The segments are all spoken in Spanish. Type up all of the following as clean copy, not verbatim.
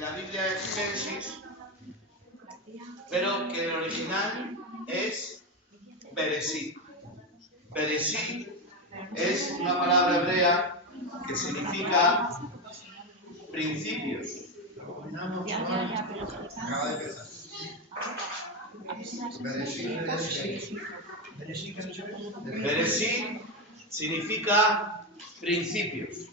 la Biblia es Génesis, pero que el original es Bereshit. Bereshit es una palabra hebrea que significa principios. Bereshit significa principios.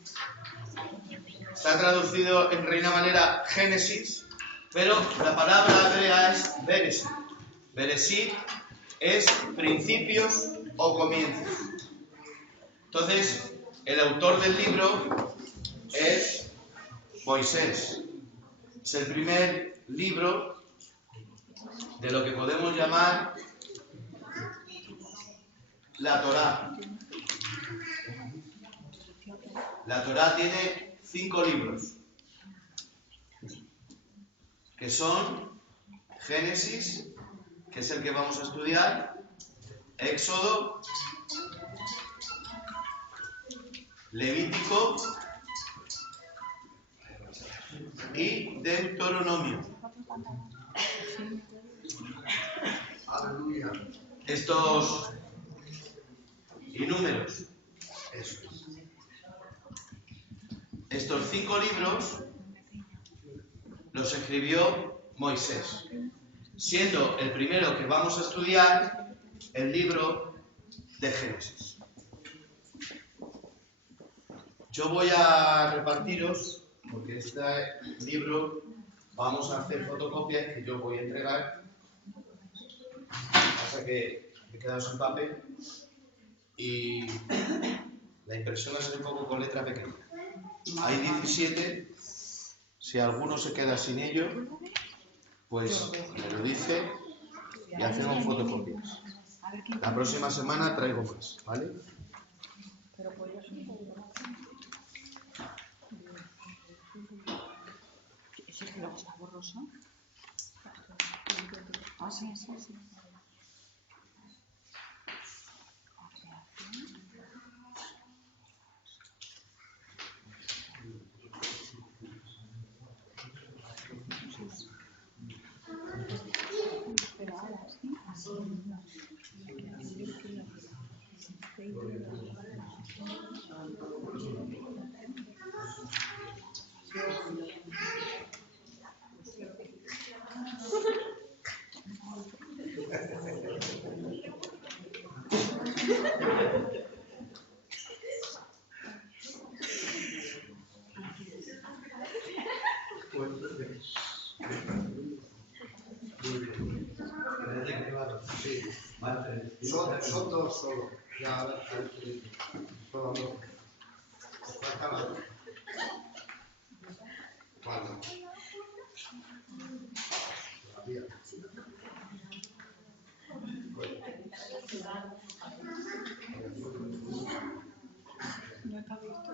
Está traducido en Reina Valera Génesis, pero la palabra hebrea es Bereshit. Bereshit es principios o comienzos. Entonces, el autor del libro es Moisés. Es el primer libro de lo que podemos llamar la Torá. La Torá tiene 5 libros, que son Génesis, que es el que vamos a estudiar, Éxodo, Levítico y Deuteronomio. Aleluya. Estos y números. Estos 5 libros los escribió Moisés, siendo el primero que vamos a estudiar el libro de Génesis. Yo voy a repartiros, porque este libro vamos a hacer fotocopias que yo voy a entregar. Pasa que me he quedado sin papel y la impresión es un poco con letra pequeña. Hay 17. Si alguno se queda sin ello, pues me lo dice y hacemos fotocopias. La próxima semana traigo más, ¿vale? ¿Ese que luego está borroso? Ah, sí, sí, sí. Son 2 solo. Ya, a ver, solo 2. Falta la otra. ¿Cuándo? Todavía. No está visto.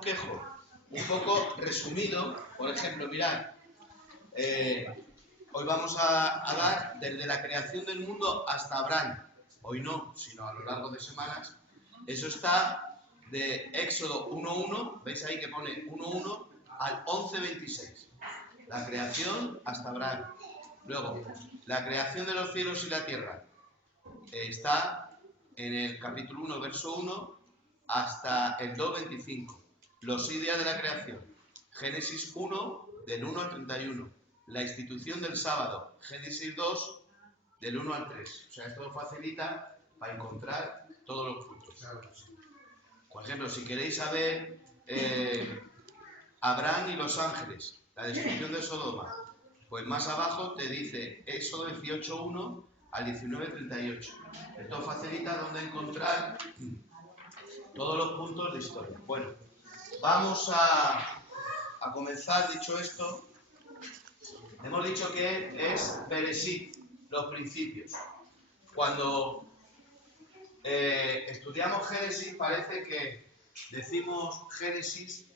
Quejo un poco resumido. Por ejemplo, mirad, hoy vamos a dar desde la creación del mundo hasta Abraham. Hoy no, sino a lo largo de semanas. Eso está de Éxodo 1.1, veis ahí que pone 1.1 al 11.26. La creación hasta Abraham. Luego, la creación de los cielos y la tierra está en el capítulo 1, verso 1 hasta el 2.25. Los días de la creación, Génesis 1, del 1 al 31. La institución del sábado, Génesis 2, del 1 al 3. O sea, esto facilita para encontrar todos los puntos. Por ejemplo, si queréis saber Abraham y los ángeles, la destrucción de Sodoma, pues más abajo te dice Éxodo 18.1 al 19.38. Esto facilita donde encontrar todos los puntos de historia. Bueno, vamos a comenzar. Dicho esto, hemos dicho que es Bereshit, los principios. Cuando estudiamos Génesis parece que decimos Génesis,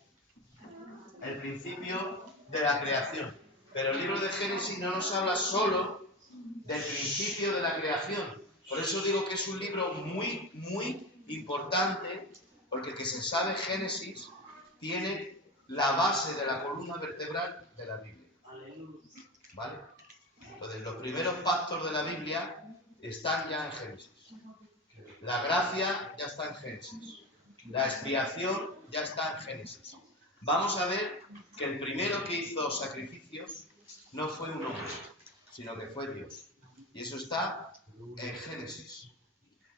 el principio de la creación. Pero el libro de Génesis no nos habla solo del principio de la creación. Por eso digo que es un libro muy, muy importante, porque el que se sabe Génesis tiene la base de la columna vertebral de la Biblia. ¿Vale? Entonces, los primeros pactos de la Biblia están ya en Génesis. La gracia ya está en Génesis. La expiación ya está en Génesis. Vamos a ver que el primero que hizo sacrificios no fue un hombre, sino que fue Dios. Y eso está en Génesis.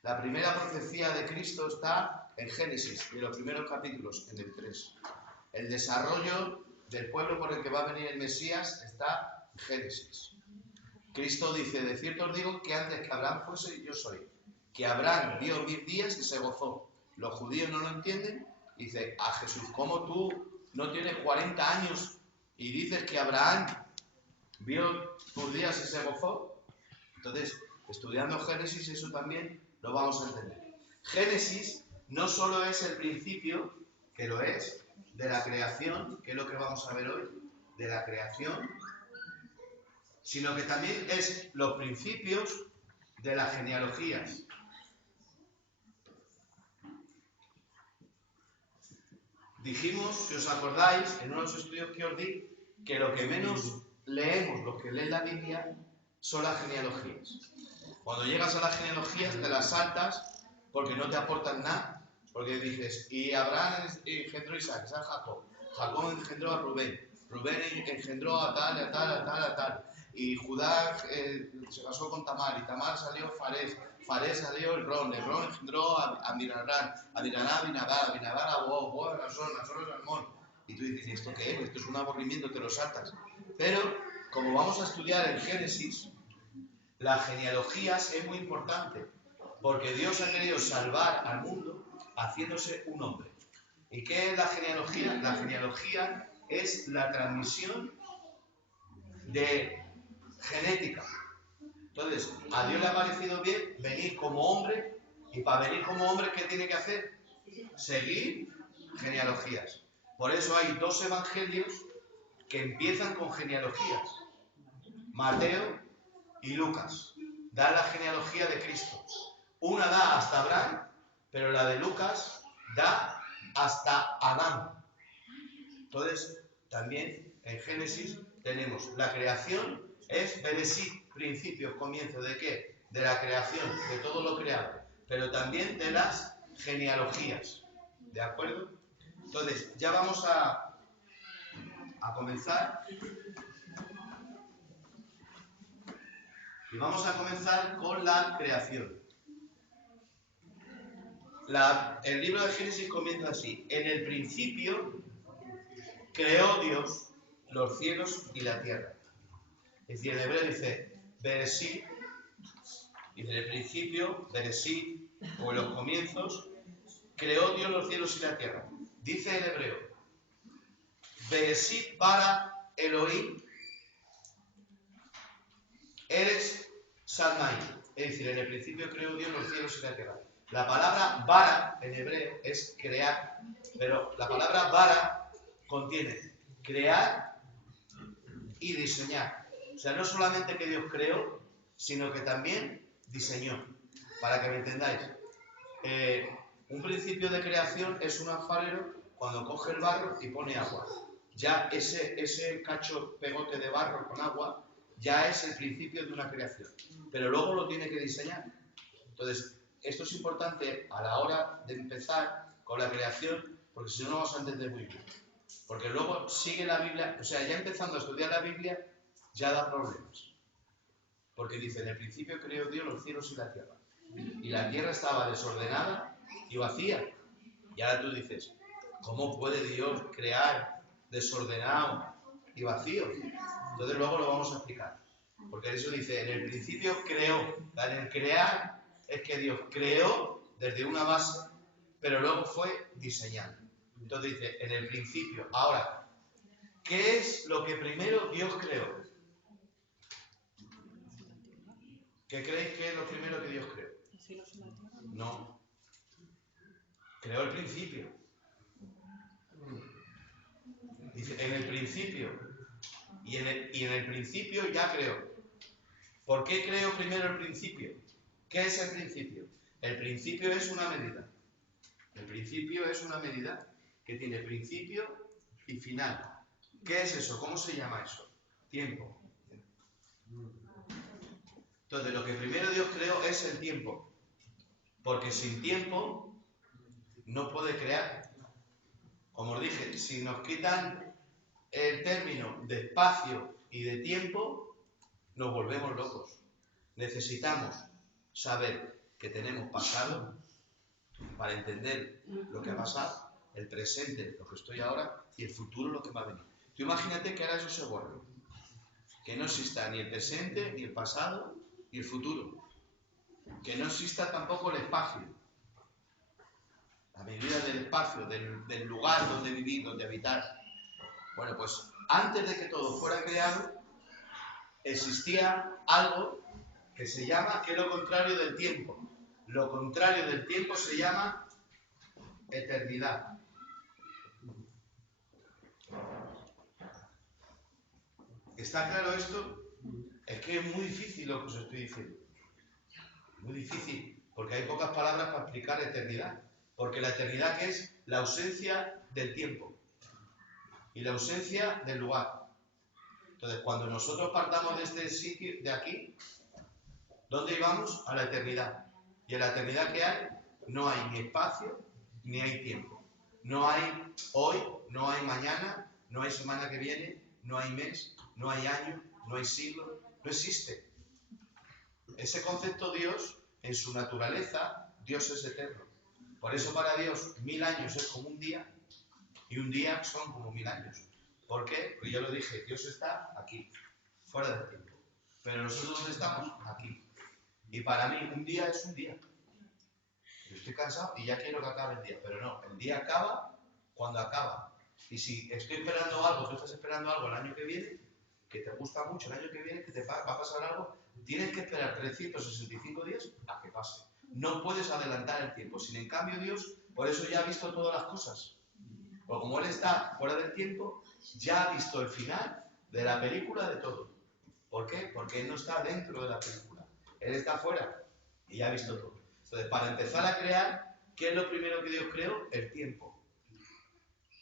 La primera profecía de Cristo está en Génesis, en los primeros capítulos, en el 3. El desarrollo del pueblo por el que va a venir el Mesías está en Génesis. Cristo dice, de cierto os digo que antes que Abraham fuese, yo soy. Que Abraham vio 1000 días y se gozó. Los judíos no lo entienden. Dice, a Jesús, ¿cómo tú no tienes 40 años y dices que Abraham vio tus días y se gozó? Entonces, estudiando Génesis, eso también lo vamos a entender. Génesis no solo es el principio, que lo es, de la creación, que es lo que vamos a ver hoy, de la creación, sino que también es los principios de las genealogías. Dijimos, si os acordáis, en uno de los estudios que os di, que lo que menos leemos, los que leen la Biblia, son las genealogías. Cuando llegas a las genealogías te las saltas porque no te aportan nada. Porque dices, y Abraham engendró a Isaac, Isaac a Jacob, Jacob engendró a Rubén, Rubén engendró a tal, a tal, a tal, a tal. Y Judá se casó con Tamar, y Tamar salió Farés, Farés salió Hebrón engendró a Adinarán, Adinarán a Abinadab, Abinadab a Boaz, Boaz a Nazón, Nazón a Salmón. Y tú dices, ¿y esto qué es? Esto es un aburrimiento, te lo saltas. Pero, como vamos a estudiar en Génesis, las genealogías es muy importante, porque Dios ha querido salvar al mundo haciéndose un hombre. ¿Y qué es la genealogía? La genealogía es la transmisión de genética. Entonces, a Dios le ha parecido bien venir como hombre, y para venir como hombre, ¿qué tiene que hacer? Seguir genealogías. Por eso hay 2 evangelios que empiezan con genealogías. Mateo y Lucas dan la genealogía de Cristo. Una da hasta Abraham, pero la de Lucas da hasta Adán. Entonces, también en Génesis tenemos la creación, es Bereshit, principios, comienzo de qué? De la creación, de todo lo creado, pero también de las genealogías. ¿De acuerdo? Entonces, ya vamos a comenzar. Y vamos a comenzar con la creación. El libro de Génesis comienza así. En el principio creó Dios los cielos y la tierra. Es decir, en hebreo dice Bereshit, y en el principio, Bereshit, o en los comienzos, creó Dios los cielos y la tierra. Dice en hebreo, Bereshit para Elohim, eres Salmai. Es decir, en el principio creó Dios los cielos y la tierra. La palabra bara en hebreo es crear, pero la palabra bara contiene crear y diseñar. O sea, no solamente que Dios creó, sino que también diseñó. Para que me entendáis, un principio de creación es un alfarero cuando coge el barro y pone agua. Ya ese cacho pegote de barro con agua ya es el principio de una creación, pero luego lo tiene que diseñar. Entonces, esto es importante a la hora de empezar con la creación, porque si no, no vamos a entender muy bien. Porque luego sigue la Biblia, o sea, ya empezando a estudiar la Biblia, ya da problemas. Porque dice, en el principio creó Dios los cielos y la tierra. Y la tierra estaba desordenada y vacía. Y ahora tú dices, ¿cómo puede Dios crear desordenado y vacío? Entonces luego lo vamos a explicar. Porque eso dice, en el principio creó. En el crear es que Dios creó desde una base, pero luego fue diseñando. Entonces dice, en el principio. Ahora, ¿qué es lo que primero Dios creó? ¿Qué creéis que es lo primero que Dios creó? No. Creó el principio. Dice, en el principio. Y en el principio ya creo. ¿Por qué creo primero el principio? ¿Qué es el principio? El principio es una medida. El principio es una medida que tiene principio y final. ¿Qué es eso? ¿Cómo se llama eso? Tiempo. Entonces, lo que primero Dios creó es el tiempo. Porque sin tiempo no puede crear. Como os dije, si nos quitan el término de espacio y de tiempo, nos volvemos locos. Necesitamos saber que tenemos pasado para entender lo que ha pasado, el presente, lo que estoy ahora, y el futuro, lo que va a venir. Tú imagínate que ahora eso se borre. Que no exista ni el presente, ni el pasado, ni el futuro. Que no exista tampoco el espacio. La medida del espacio, del lugar donde vivir, donde habitar. Bueno, pues antes de que todo fuera creado, existía algo que se llama, que es lo contrario del tiempo. Lo contrario del tiempo se llama eternidad. ¿Está claro esto? Es que es muy difícil lo que os estoy diciendo. Muy difícil, porque hay pocas palabras para explicar eternidad. Porque la eternidad, ¿qué es? La ausencia del tiempo y la ausencia del lugar. Entonces, cuando nosotros partamos de este sitio, de aquí, ¿dónde íbamos? A la eternidad. Y en la eternidad que hay, no hay ni espacio ni hay tiempo. No hay hoy, no hay mañana, no hay semana que viene, no hay mes, no hay año, no hay siglo, no existe. Ese concepto Dios, en su naturaleza, Dios es eterno. Por eso para Dios 1000 años es como un día y un día son como 1000 años. ¿Por qué? Porque yo lo dije, Dios está aquí, fuera del tiempo. Pero nosotros ¿dónde estamos? Aquí. Y para mí un día es un día. Yo estoy cansado y ya quiero que acabe el día. Pero no, el día acaba cuando acaba. Y si estoy esperando algo, tú estás esperando algo el año que viene, que te gusta mucho el año que viene, que te va a pasar algo, tienes que esperar 365 días a que pase. No puedes adelantar el tiempo. Sin en cambio Dios, por eso ya ha visto todas las cosas. Porque como Él está fuera del tiempo, ya ha visto el final de la película de todo. ¿Por qué? Porque Él no está dentro de la película. Él está fuera y ya ha visto todo. Entonces, para empezar a crear, ¿qué es lo primero que Dios creó? El tiempo.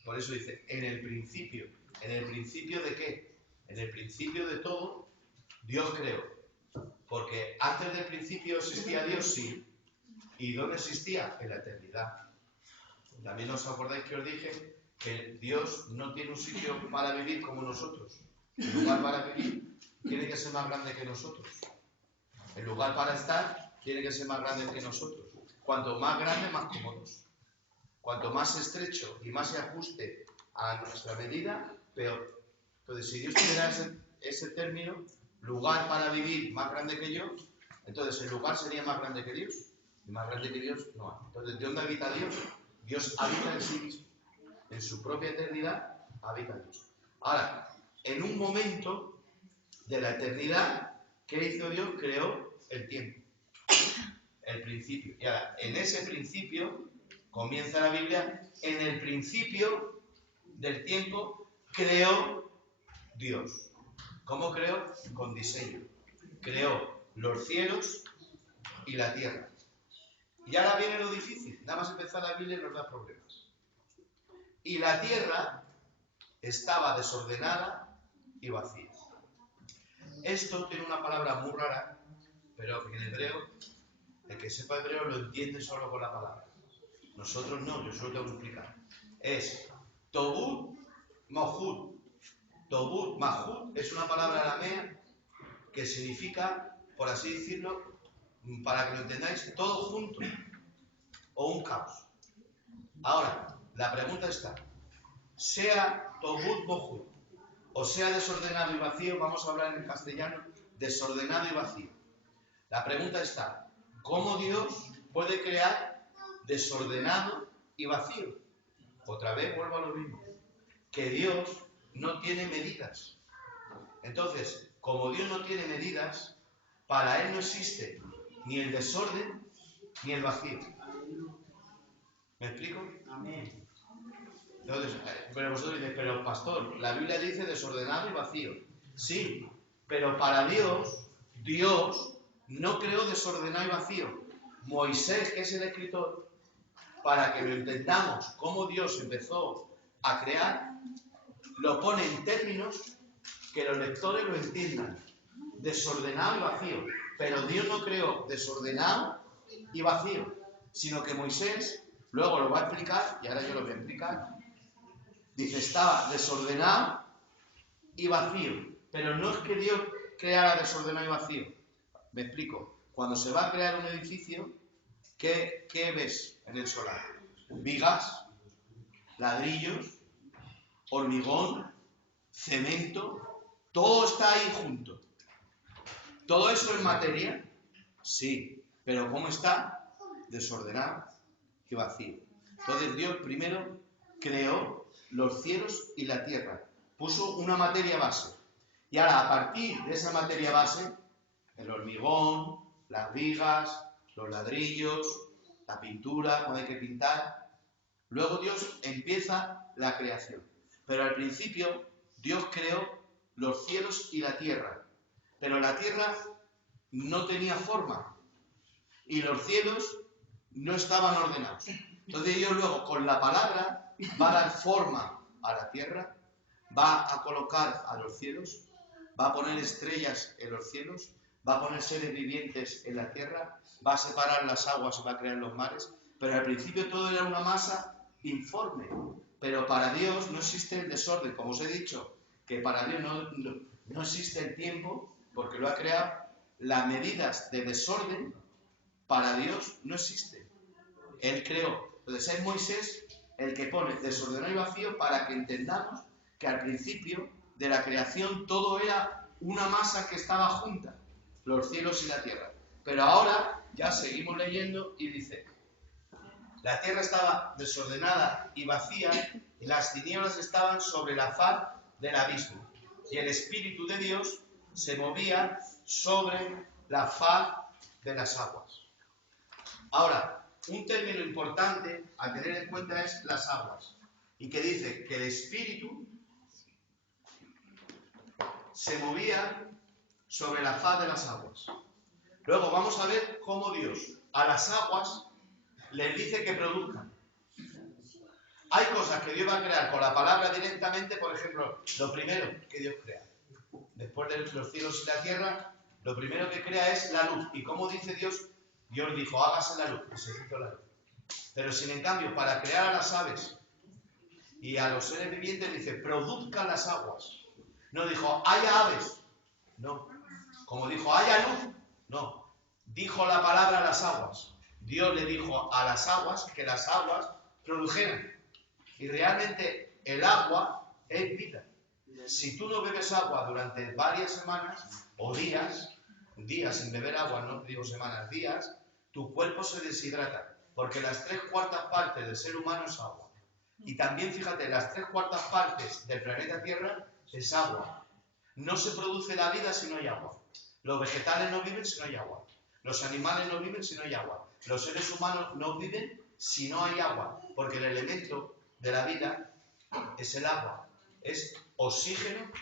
Por eso dice, en el principio. ¿En el principio de qué? En el principio de todo, Dios creó. Porque antes del principio existía Dios, sí. ¿Y dónde existía? En la eternidad. También os acordáis que os dije que Dios no tiene un sitio para vivir como nosotros. El lugar para vivir tiene que ser más grande que nosotros. El lugar para estar tiene que ser más grande que nosotros. Cuanto más grande, más cómodos. Cuanto más estrecho y más se ajuste a nuestra medida, peor. Entonces, si Dios tuviera ese término, lugar para vivir más grande que yo, entonces el lugar sería más grande que Dios. Y más grande que Dios no hay. Entonces, ¿de dónde habita Dios? Dios habita en sí mismo. En su propia eternidad habita Dios. Ahora, en un momento de la eternidad, ¿qué hizo Dios? Creó el tiempo. El principio. Y ahora, en ese principio, comienza la Biblia, en el principio del tiempo, creó Dios. ¿Cómo creó? Con diseño. Creó los cielos y la tierra. Y ahora viene lo difícil. Nada más empezar la Biblia nos da problemas. Y la tierra estaba desordenada y vacía. Esto tiene una palabra muy rara, pero que en hebreo, el que sepa hebreo lo entiende solo con la palabra. Nosotros no, yo solo tengo que explicar. Es Tobut Mahut. Tobut Mahut es una palabra aramea que significa, por así decirlo, para que lo entendáis, todo junto o un caos. Ahora, la pregunta está, sea Tobut Mahut o sea desordenado y vacío, vamos a hablar en castellano, desordenado y vacío. La pregunta está, ¿cómo Dios puede crear desordenado y vacío? Otra vez vuelvo a lo mismo, que Dios no tiene medidas. Entonces, como Dios no tiene medidas, para Él no existe ni el desorden ni el vacío. ¿Me explico? Amén. Entonces, Pero vosotros dices, pero pastor, la Biblia dice desordenado y vacío. Sí, pero para Dios, Dios no creó desordenado y vacío. Moisés, que es el escritor, para que lo entendamos cómo Dios empezó a crear, lo pone en términos que los lectores lo entiendan. Desordenado y vacío. Pero Dios no creó desordenado y vacío, sino que Moisés luego lo va a explicar, y ahora yo lo voy a explicar. Dice, estaba desordenado y vacío. Pero no es que Dios creara desordenado y vacío. Me explico. Cuando se va a crear un edificio, ¿qué ves en el solar? Vigas, ladrillos, hormigón, cemento, todo está ahí junto. ¿Todo eso es materia? Sí, pero ¿cómo está? Desordenado y vacío. Entonces Dios primero creó los cielos y la tierra, puso una materia base. Y ahora, a partir de esa materia base, el hormigón, las vigas, los ladrillos, la pintura, cuando hay que pintar, luego Dios empieza la creación. Pero al principio, Dios creó los cielos y la tierra. Pero la tierra no tenía forma y los cielos no estaban ordenados. Entonces Dios luego con la palabra va a dar forma a la tierra, va a colocar a los cielos, va a poner estrellas en los cielos, va a poner seres vivientes en la tierra, va a separar las aguas y va a crear los mares. Pero al principio todo era una masa informe. Pero para Dios no existe el desorden, como os he dicho, que para Dios no existe el tiempo, porque lo ha creado. Las medidas de desorden para Dios no existen. Él creó. Entonces es Moisés el que pone desordenado y vacío para que entendamos que al principio de la creación todo era una masa que estaba junta, los cielos y la tierra. Pero ahora ya seguimos leyendo y dice, la tierra estaba desordenada y vacía, y las tinieblas estaban sobre la faz del abismo, y el Espíritu de Dios se movía sobre la faz de las aguas. Ahora, un término importante a tener en cuenta es las aguas, y que dice que el Espíritu se movía sobre la faz de las aguas. Luego vamos a ver cómo Dios a las aguas les dice que produzcan. Hay cosas que Dios va a crear con la palabra directamente, por ejemplo, lo primero que Dios crea. Después de los cielos y la tierra, lo primero que crea es la luz. ¿Y cómo dice Dios? Dios dijo, hágase la luz, y se hizo la luz. Pero sin en cambio, para crear a las aves y a los seres vivientes, dice, produzcan las aguas. No dijo, haya aves. No. Como dijo, haya luz. No. Dijo la palabra a las aguas. Dios le dijo a las aguas que las aguas produjeran. Y realmente el agua es vida. Si tú no bebes agua durante varias semanas o días sin beber agua, no digo semanas, días, tu cuerpo se deshidrata. Porque las 3/4 partes del ser humano es agua. Y también, fíjate, las 3/4 partes del planeta Tierra es agua. No se produce la vida si no hay agua. Los vegetales no viven si no hay agua. Los animales no viven si no hay agua. Los seres humanos no viven si no hay agua. Porque el elemento de la vida es el agua. Es oxígeno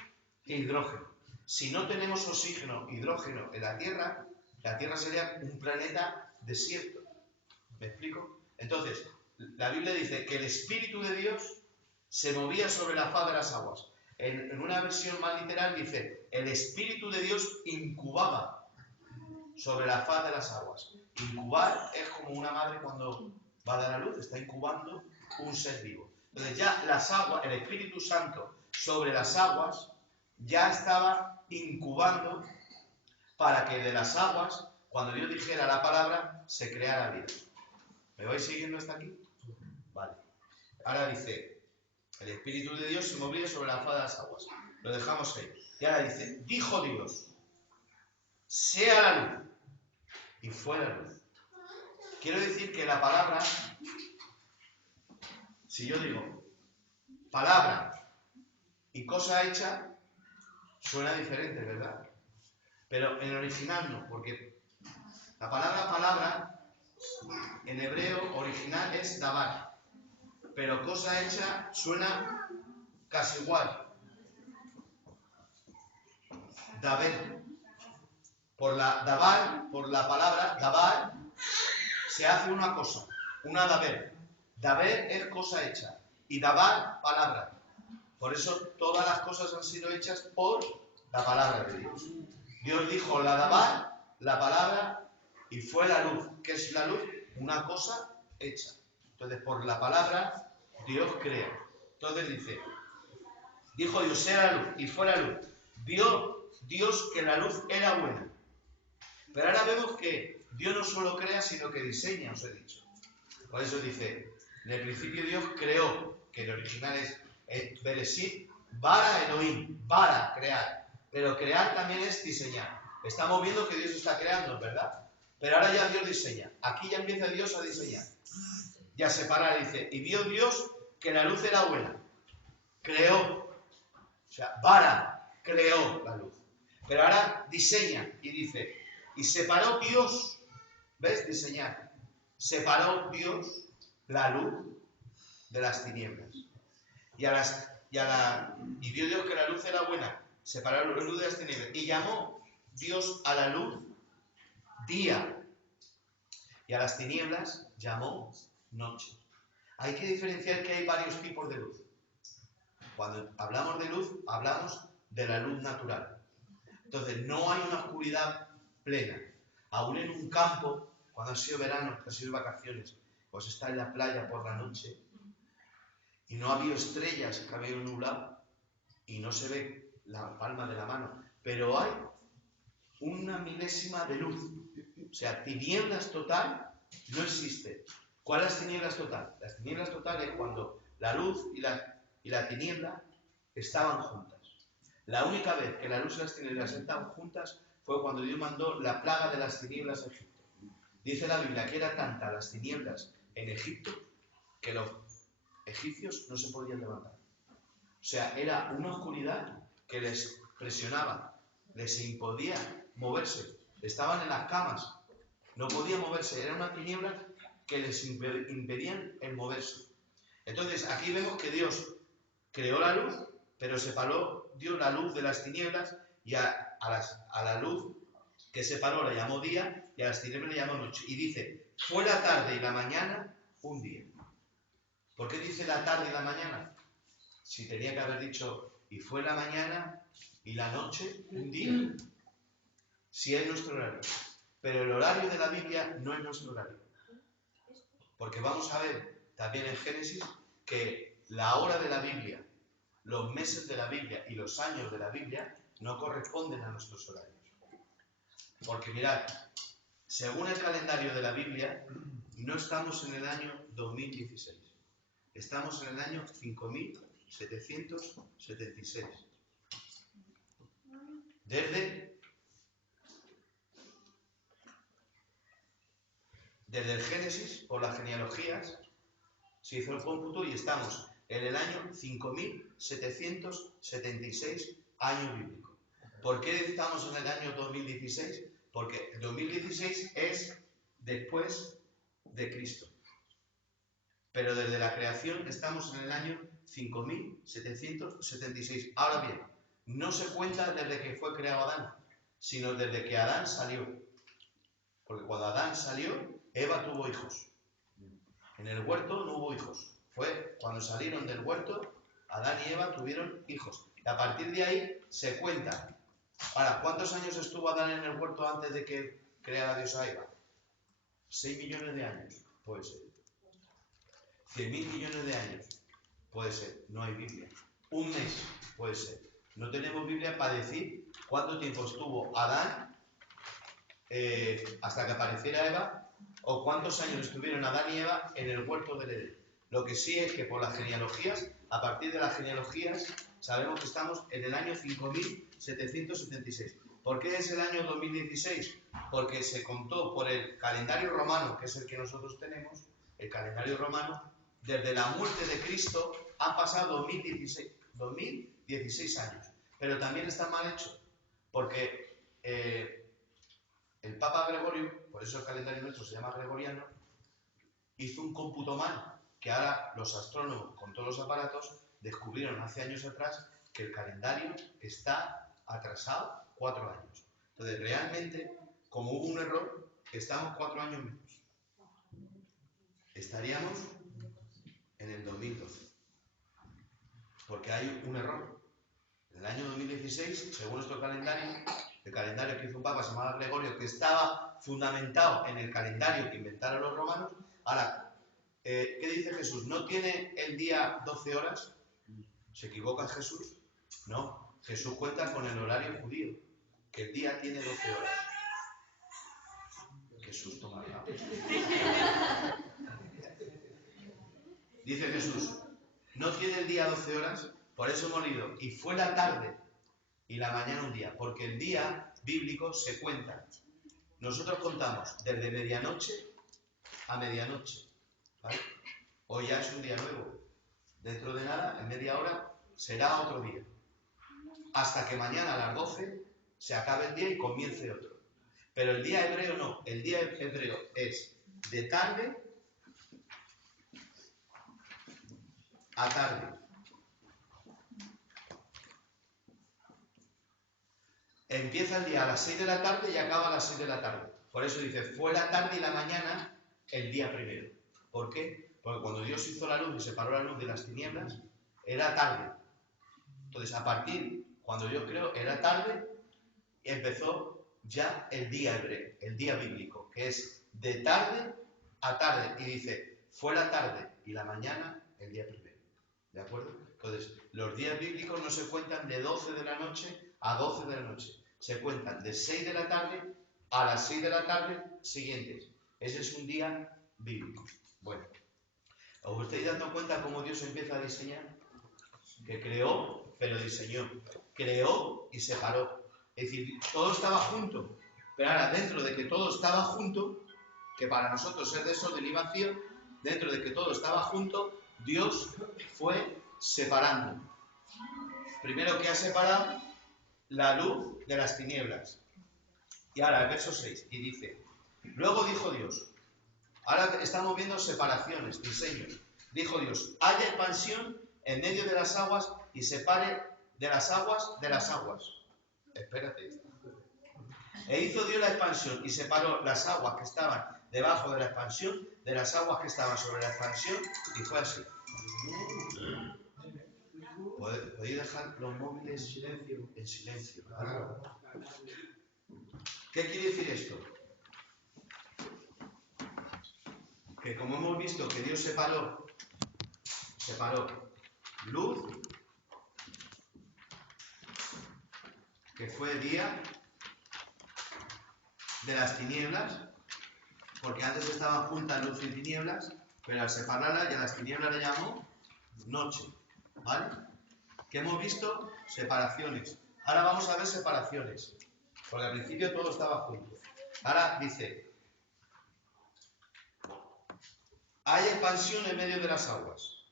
e hidrógeno. Si no tenemos oxígeno e hidrógeno en la Tierra sería un planeta desierto. ¿Me explico? Entonces, la Biblia dice que el Espíritu de Dios se movía sobre la faz de las aguas. En una versión más literal dice, el Espíritu de Dios incubaba sobre la faz de las aguas. Incubar es como una madre cuando va a dar a luz, está incubando un ser vivo. Entonces ya las aguas, el Espíritu Santo sobre las aguas ya estaba incubando para que de las aguas, cuando Dios dijera la palabra, se creara vida. ¿Me vais siguiendo hasta aquí? Vale. Ahora dice, el Espíritu de Dios se movía sobre la faz de las aguas. Lo dejamos ahí. Y ahora dice, dijo Dios, sea la luz. Y fue la luz. Quiero decir que la palabra, si yo digo palabra y cosa hecha, suena diferente, ¿verdad? Pero en original no, porque la palabra palabra en hebreo original es dabar, pero cosa hecha suena casi igual. Daber. Por la palabra, dabar, se hace una cosa, una daber. Daber es cosa hecha y dabar, palabra. Por eso todas las cosas han sido hechas por la palabra de Dios. Dios dijo la dabar, la palabra, y fue la luz. ¿Qué es la luz? Una cosa hecha. Entonces, por la palabra, Dios crea. Entonces dice, dijo Dios, sea la luz, y fue la luz. Vio Dios que la luz era buena. Pero ahora vemos que Dios no solo crea, sino que diseña, os he dicho. Por eso dice, en el principio Dios creó, que el original es Bereshit, bara Elohim, bara, crear. Pero crear también es diseñar. Estamos viendo que Dios está creando, ¿verdad? Pero ahora ya Dios diseña. Aquí ya empieza Dios a diseñar. Ya separar, dice, y vio Dios que la luz era buena. Creó. O sea, bara, creó la luz. Pero ahora diseña y dice, y separó Dios, ¿ves? Diseñar. Separó Dios la luz de las tinieblas. Y vio Dios que la luz era buena. Separó la luz de las tinieblas. Y llamó Dios a la luz día. Y a las tinieblas llamó noche. Hay que diferenciar que hay varios tipos de luz. Cuando hablamos de luz, hablamos de la luz natural. Entonces, no hay una oscuridad plena. Aún en un campo, cuando ha sido verano, que ha sido vacaciones, pues está en la playa por la noche y no ha habido estrellas, que ha habido nublado y no se ve la palma de la mano, pero hay una milésima de luz. O sea, tinieblas total no existe. ¿Cuál es las tinieblas total? Las tinieblas total es cuando la luz y la tiniebla estaban juntas. La única vez que la luz y las tinieblas estaban juntas fue cuando Dios mandó la plaga de las tinieblas a Egipto. Dice la Biblia que era tanta las tinieblas en Egipto que los egipcios no se podían levantar. O sea, era una oscuridad que les presionaba, les impedía moverse. Estaban en las camas, no podían moverse. Era una tiniebla que les impedían el moverse. Entonces, aquí vemos que Dios creó la luz, pero separó Dios la luz de las tinieblas y a la luz que separó la llamó día y a las tinieblas le llamó noche. Y dice, fue la tarde y la mañana un día. ¿Por qué dice la tarde y la mañana? Si tenía que haber dicho, y fue la mañana y la noche un día. Si es nuestro horario. Pero el horario de la Biblia no es nuestro horario. Porque vamos a ver también en Génesis que la hora de la Biblia, los meses de la Biblia y los años de la Biblia no corresponden a nuestros horarios. Porque mirad, según el calendario de la Biblia, no estamos en el año 2016. Estamos en el año 5776. Desde el Génesis, por las genealogías, se hizo el cómputo y estamos en el año 5776 año bíblico. ¿Por qué estamos en el año 2016? Porque el 2016 es después de Cristo. Pero desde la creación estamos en el año 5776. Ahora bien, no se cuenta desde que fue creado Adán, sino desde que Adán salió. Porque cuando Adán salió, Eva tuvo hijos. En el huerto no hubo hijos. Fue cuando salieron del huerto, Adán y Eva tuvieron hijos. Y a partir de ahí se cuenta. Ahora, ¿cuántos años estuvo Adán en el huerto antes de que creara Dios a Eva? 6 millones de años, puede ser. 100.000 millones de años, puede ser. No hay Biblia. Un mes, puede ser. No tenemos Biblia para decir cuánto tiempo estuvo Adán hasta que apareciera Eva, o cuántos años estuvieron Adán y Eva en el huerto del Edén. Lo que sí es que por las genealogías, a partir de las genealogías, sabemos que estamos en el año 5776. ¿Por qué es el año 2016? Porque se contó por el calendario romano, que es el que nosotros tenemos, el calendario romano, desde la muerte de Cristo han pasado 2016 años. Pero también está mal hecho, porque el Papa Gregorio, por eso el calendario nuestro se llama gregoriano, hizo un cómputo mal, que ahora los astrónomos con todos los aparatos descubrieron hace años atrás que el calendario está atrasado 4 años. Entonces, realmente, como hubo un error, estamos 4 años menos. Estaríamos en el 2012. Porque hay un error. En el año 2016, según nuestro calendario, el calendario que hizo un papa llamado Gregorio, que estaba fundamentado en el calendario que inventaron los romanos. Ahora, ¿qué dice Jesús? ¿No tiene el día 12 horas? ¿Se equivoca Jesús? No, Jesús cuenta con el horario judío, que el día tiene 12 horas. Qué susto me ha dado. Dice Jesús, no tiene el día 12 horas, por eso hemos leído, y fue la tarde y la mañana un día, porque el día bíblico se cuenta. Nosotros contamos desde medianoche a medianoche, ¿vale? Hoy ya es un día nuevo. Dentro de nada, en media hora, será otro día. Hasta que mañana a las 12 se acabe el día y comience otro. Pero el día hebreo no. El día hebreo es de tarde a tarde. Empieza el día a las 6 de la tarde y acaba a las 6 de la tarde. Por eso dice, fue la tarde y la mañana el día primero. ¿Por qué? Porque cuando Dios hizo la luz y separó la luz de las tinieblas, era tarde. Entonces, a partir, cuando yo creo, era tarde, empezó ya el día hebreo, el día bíblico, que es de tarde a tarde. Y dice, fue la tarde y la mañana el día primero. ¿De acuerdo? Entonces, los días bíblicos no se cuentan de 12 de la noche a 12 de la noche. Se cuentan de 6 de la tarde a las 6 de la tarde siguientes. Ese es un día bíblico. Bueno, ¿os estáis dando cuenta cómo Dios empieza a diseñar? Que creó, pero diseñó. Creó y separó. Es decir, todo estaba junto. Pero ahora, dentro de que todo estaba junto, que para nosotros es desorden y vacío, dentro de que todo estaba junto, Dios fue separando. Primero, que ha separado la luz de las tinieblas. Y ahora el verso 6, y dice, luego dijo Dios, ahora estamos viendo separaciones, diseños. Dijo Dios, haya expansión en medio de las aguas y separe de las aguas de las aguas. Espérate. E hizo Dios la expansión y separó las aguas que estaban debajo de la expansión de las aguas que estaban sobre la expansión, y fue así. ¿Podéis dejar los móviles en silencio? ¿Vale? ¿Qué quiere decir esto? Que como hemos visto que Dios separó luz, que fue día, de las tinieblas, porque antes estaban juntas luz y tinieblas, pero al separarlas y a las tinieblas le llamó noche. ¿Vale? ¿Qué hemos visto? Separaciones. Ahora vamos a ver separaciones, porque al principio todo estaba junto. Ahora dice, hay expansión en medio de las aguas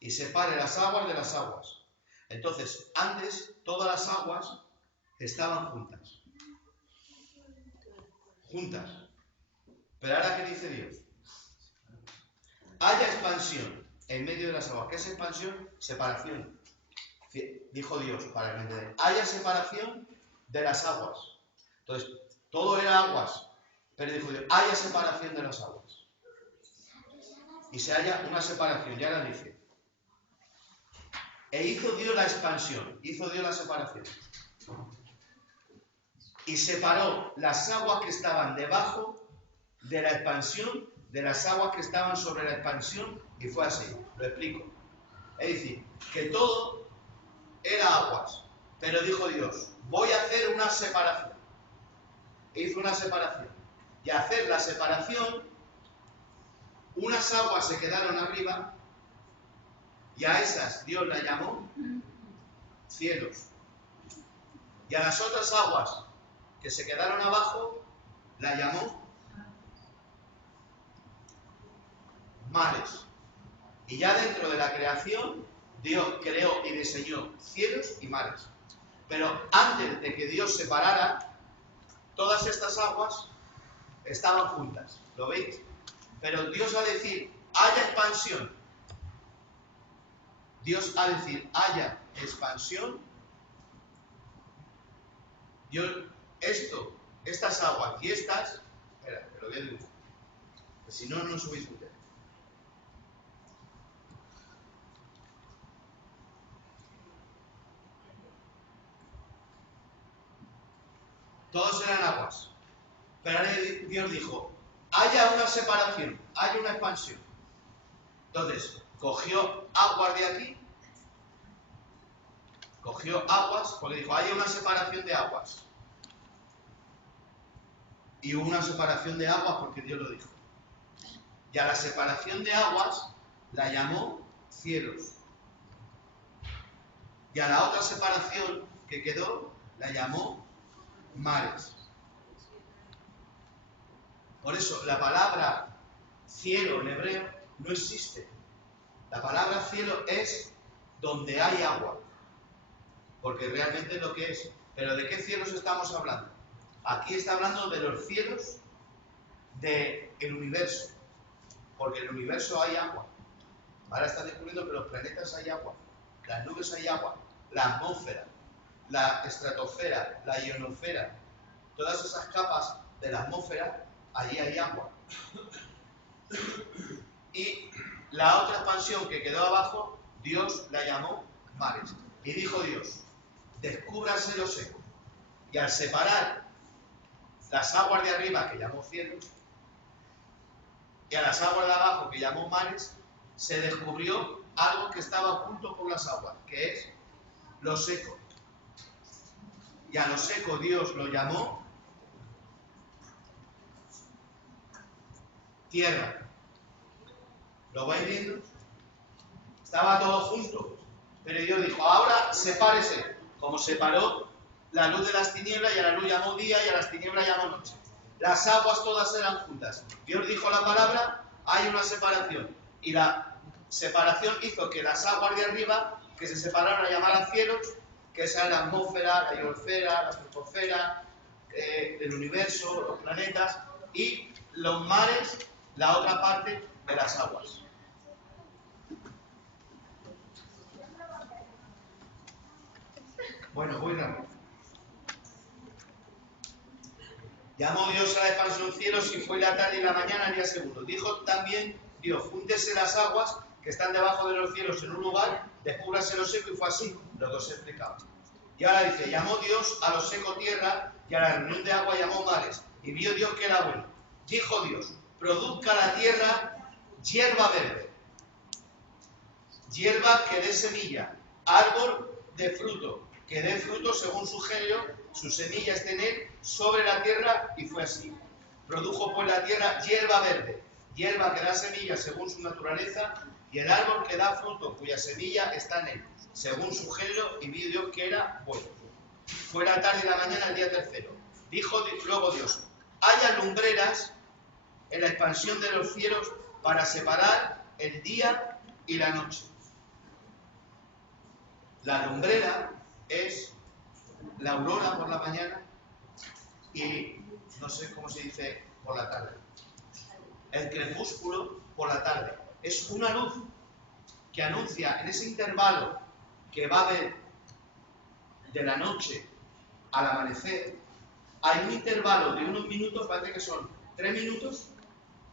y separe las aguas de las aguas. Entonces, antes todas las aguas estaban juntas. Pero ahora, ¿qué dice Dios? Haya expansión en medio de las aguas. ¿Qué es expansión? Separación. Dijo Dios, para que me entiendan. Haya separación de las aguas. Entonces, todo era aguas. Pero dijo Dios, haya separación de las aguas. Y se halla una separación. Y ahora dice, e hizo Dios la expansión. Hizo Dios la separación. Y separó las aguas que estaban debajo de la expansión de las aguas que estaban sobre la expansión, y fue así. Lo explico. Es decir, que todo era aguas, pero dijo Dios, voy a hacer una separación. E hizo una separación. Y al hacer la separación, unas aguas se quedaron arriba, y a esas Dios la llamó cielos. Y a las otras aguas que se quedaron abajo, la llamó mares. Y ya dentro de la creación, Dios creó y diseñó cielos y mares. Pero antes de que Dios separara, todas estas aguas estaban juntas. ¿Lo veis? Pero Dios, a decir, haya expansión, Dios al decir haya expansión, estas aguas y estas, espera, que lo voy a dibujar, que si no, no subís un tema. Todos eran aguas. Pero ahora Dios dijo, haya una separación, haya una expansión. Entonces, cogió aguas de aquí, cogió aguas, porque dijo, haya una separación de aguas. Y hubo una separación de aguas porque Dios lo dijo. Y a la separación de aguas la llamó cielos. Y a la otra separación que quedó la llamó mares. Por eso la palabra cielo en hebreo no existe. La palabra cielo es donde hay agua. Porque realmente es lo que es. Pero ¿de qué cielos estamos hablando? Aquí está hablando de los cielos del universo. Porque en el universo hay agua. Ahora están descubriendo que en los planetas hay agua. Las nubes hay agua. La atmósfera, la estratosfera, la ionosfera. Todas esas capas de la atmósfera, allí hay agua. Y la otra expansión que quedó abajo, Dios la llamó mares. Y dijo Dios, descúbrase lo seco. Y al separar las aguas de arriba, que llamó cielos, y a las aguas de abajo, que llamó mares, se descubrió algo que estaba oculto por las aguas, que es lo seco. Y a lo seco Dios lo llamó tierra. ¿Lo vais viendo? Estaba todo junto. Pero Dios dijo, ahora sepárese. Como separó la luz de las tinieblas, y a la luz llamó día y a las tinieblas llamó noche. Las aguas todas eran juntas. Dios dijo la palabra, hay una separación. Y la separación hizo que las aguas de arriba, que se separaron, la llamaran cielos, que esa es la atmósfera, la ionosfera, la estratosfera, el universo, los planetas, y los mares, la otra parte de las aguas. Bueno, voy rápido. Llamó Dios a la expansión cielos y fue la tarde y la mañana el día segundo. Dijo también Dios, júntese las aguas que están debajo de los cielos en un lugar, descúbrase lo seco, y fue así, lo que os he explicado. Y ahora dice, llamó Dios a lo seco tierra y a la reunión de agua llamó mares. Y vio Dios que era bueno. Dijo Dios, produzca la tierra hierba verde, hierba que dé semilla, árbol de fruto, que dé fruto según su género, su semilla esté en él, sobre la tierra, y fue así. Produjo pues la tierra hierba verde, hierba que da semilla según su naturaleza, y el árbol que da fruto, cuya semilla está en él, según su género, y vio Dios que era bueno. Fue la tarde y la mañana el día tercero. Dijo luego Dios, haya lumbreras en la expansión de los cielos para separar el día y la noche. La lumbrera es la aurora por la mañana y no sé cómo se dice por la tarde. El crepúsculo por la tarde. Es una luz que anuncia en ese intervalo que va a haber de la noche al amanecer. Hay un intervalo de unos minutos, parece que son 3 minutos,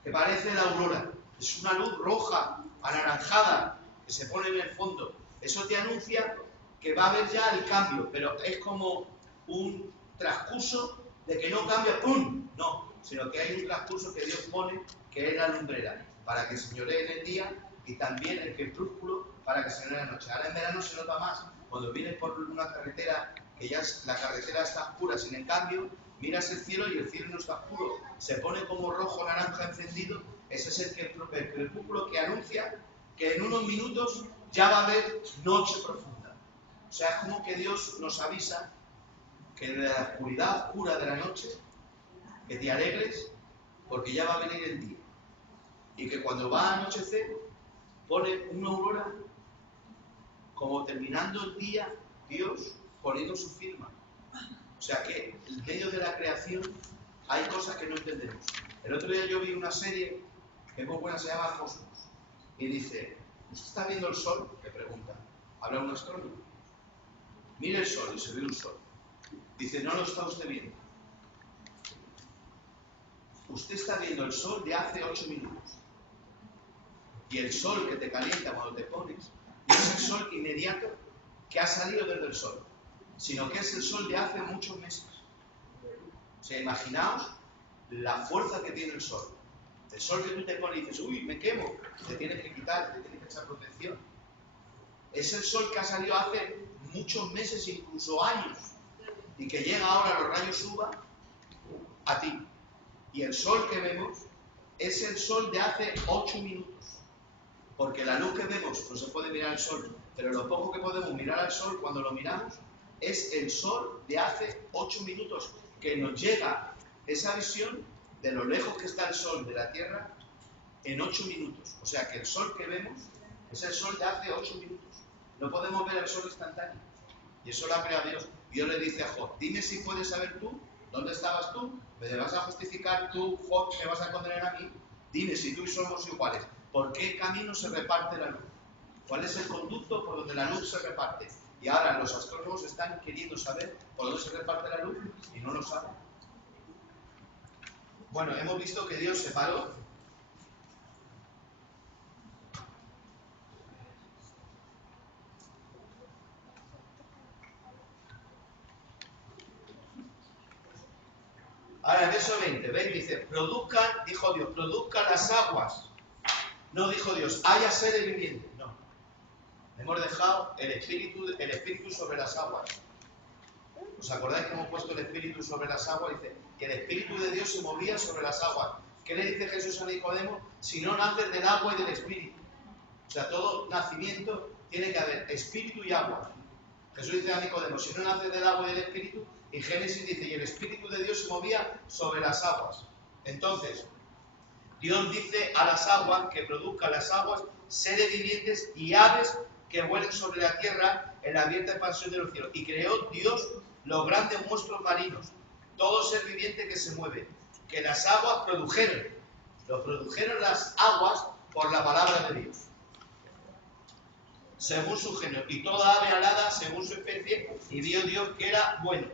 que parece la aurora. Es una luz roja, anaranjada, que se pone en el fondo. Eso te anuncia que va a haber ya el cambio, pero es como un transcurso de que no cambia, ¡pum! No, sino que hay un transcurso que Dios pone, que es la lumbrera, para que señoree en el día, y también el crepúsculo para que señoree en la noche. Ahora en verano se nota más, cuando vienes por una carretera, que ya la carretera está oscura, sin en cambio, miras el cielo y el cielo no está oscuro, se pone como rojo, naranja encendido. Ese es el crepúsculo que anuncia que en unos minutos ya va a haber noche profunda. O sea, es como que Dios nos avisa que en la oscuridad oscura de la noche, que te alegres, porque ya va a venir el día. Y que cuando va a anochecer, pone una aurora, como terminando el día, Dios poniendo su firma. O sea que en medio de la creación hay cosas que no entendemos. El otro día yo vi una serie que es muy buena, se llama Cosmos, y dice, ¿Usted está viendo el sol? Le pregunta. Habla un astrónomo. Mire el sol y se ve un sol. Dice, no lo está usted viendo. Usted está viendo el sol de hace 8 minutos. Y el sol que te calienta cuando te pones, no es el sol inmediato que ha salido desde el sol, sino que es el sol de hace muchos meses. O sea, imaginaos la fuerza que tiene el sol. El sol que tú te pones y dices, uy, me quemo, te tienes que quitar, te tienes que echar protección. Es el sol que ha salido hace muchos meses, incluso años, y que llega ahora a los rayos UVA a ti. Y el sol que vemos es el sol de hace 8 minutos. Porque la luz que vemos no se puede mirar al sol, pero lo poco que podemos mirar al sol cuando lo miramos es el sol de hace 8 minutos, que nos llega esa visión de lo lejos que está el sol de la Tierra en 8 minutos. O sea que el sol que vemos es el sol de hace 8 minutos. No podemos ver el sol instantáneo. Y eso lo ha creado Dios. Dios le dice a Job, dime si puedes saber tú dónde estabas tú, me vas a justificar tú, Job, me vas a condenar a mí. Dime si tú y somos iguales. ¿Por qué camino se reparte la luz? ¿Cuál es el conducto por donde la luz se reparte? Y ahora los astrónomos están queriendo saber por dónde se reparte la luz y no lo saben. Bueno, hemos visto que Dios separó ahora el verso 20, ¿veis? Dice, produzcan, dijo Dios, produzcan las aguas. No dijo Dios, haya seres vivientes. No. Hemos dejado el espíritu sobre las aguas. ¿Os acordáis que hemos puesto el espíritu sobre las aguas? Dice que el espíritu de Dios se movía sobre las aguas. ¿Qué le dice Jesús a Nicodemo? Si no naces del agua y del espíritu. O sea, todo nacimiento tiene que haber espíritu y agua. Jesús dice a Nicodemo, si no naces del agua y del espíritu, y Génesis dice, y el espíritu de Dios se movía sobre las aguas. Entonces, Dios dice a las aguas que produzcan las aguas seres vivientes y aves que vuelen sobre la tierra en la abierta expansión de los cielos. Y creó Dios los grandes monstruos marinos, todo ser viviente que se mueve, que las aguas produjeron. Lo produjeron las aguas por la palabra de Dios, según su género, y toda ave alada según su especie, y vio Dios que era bueno.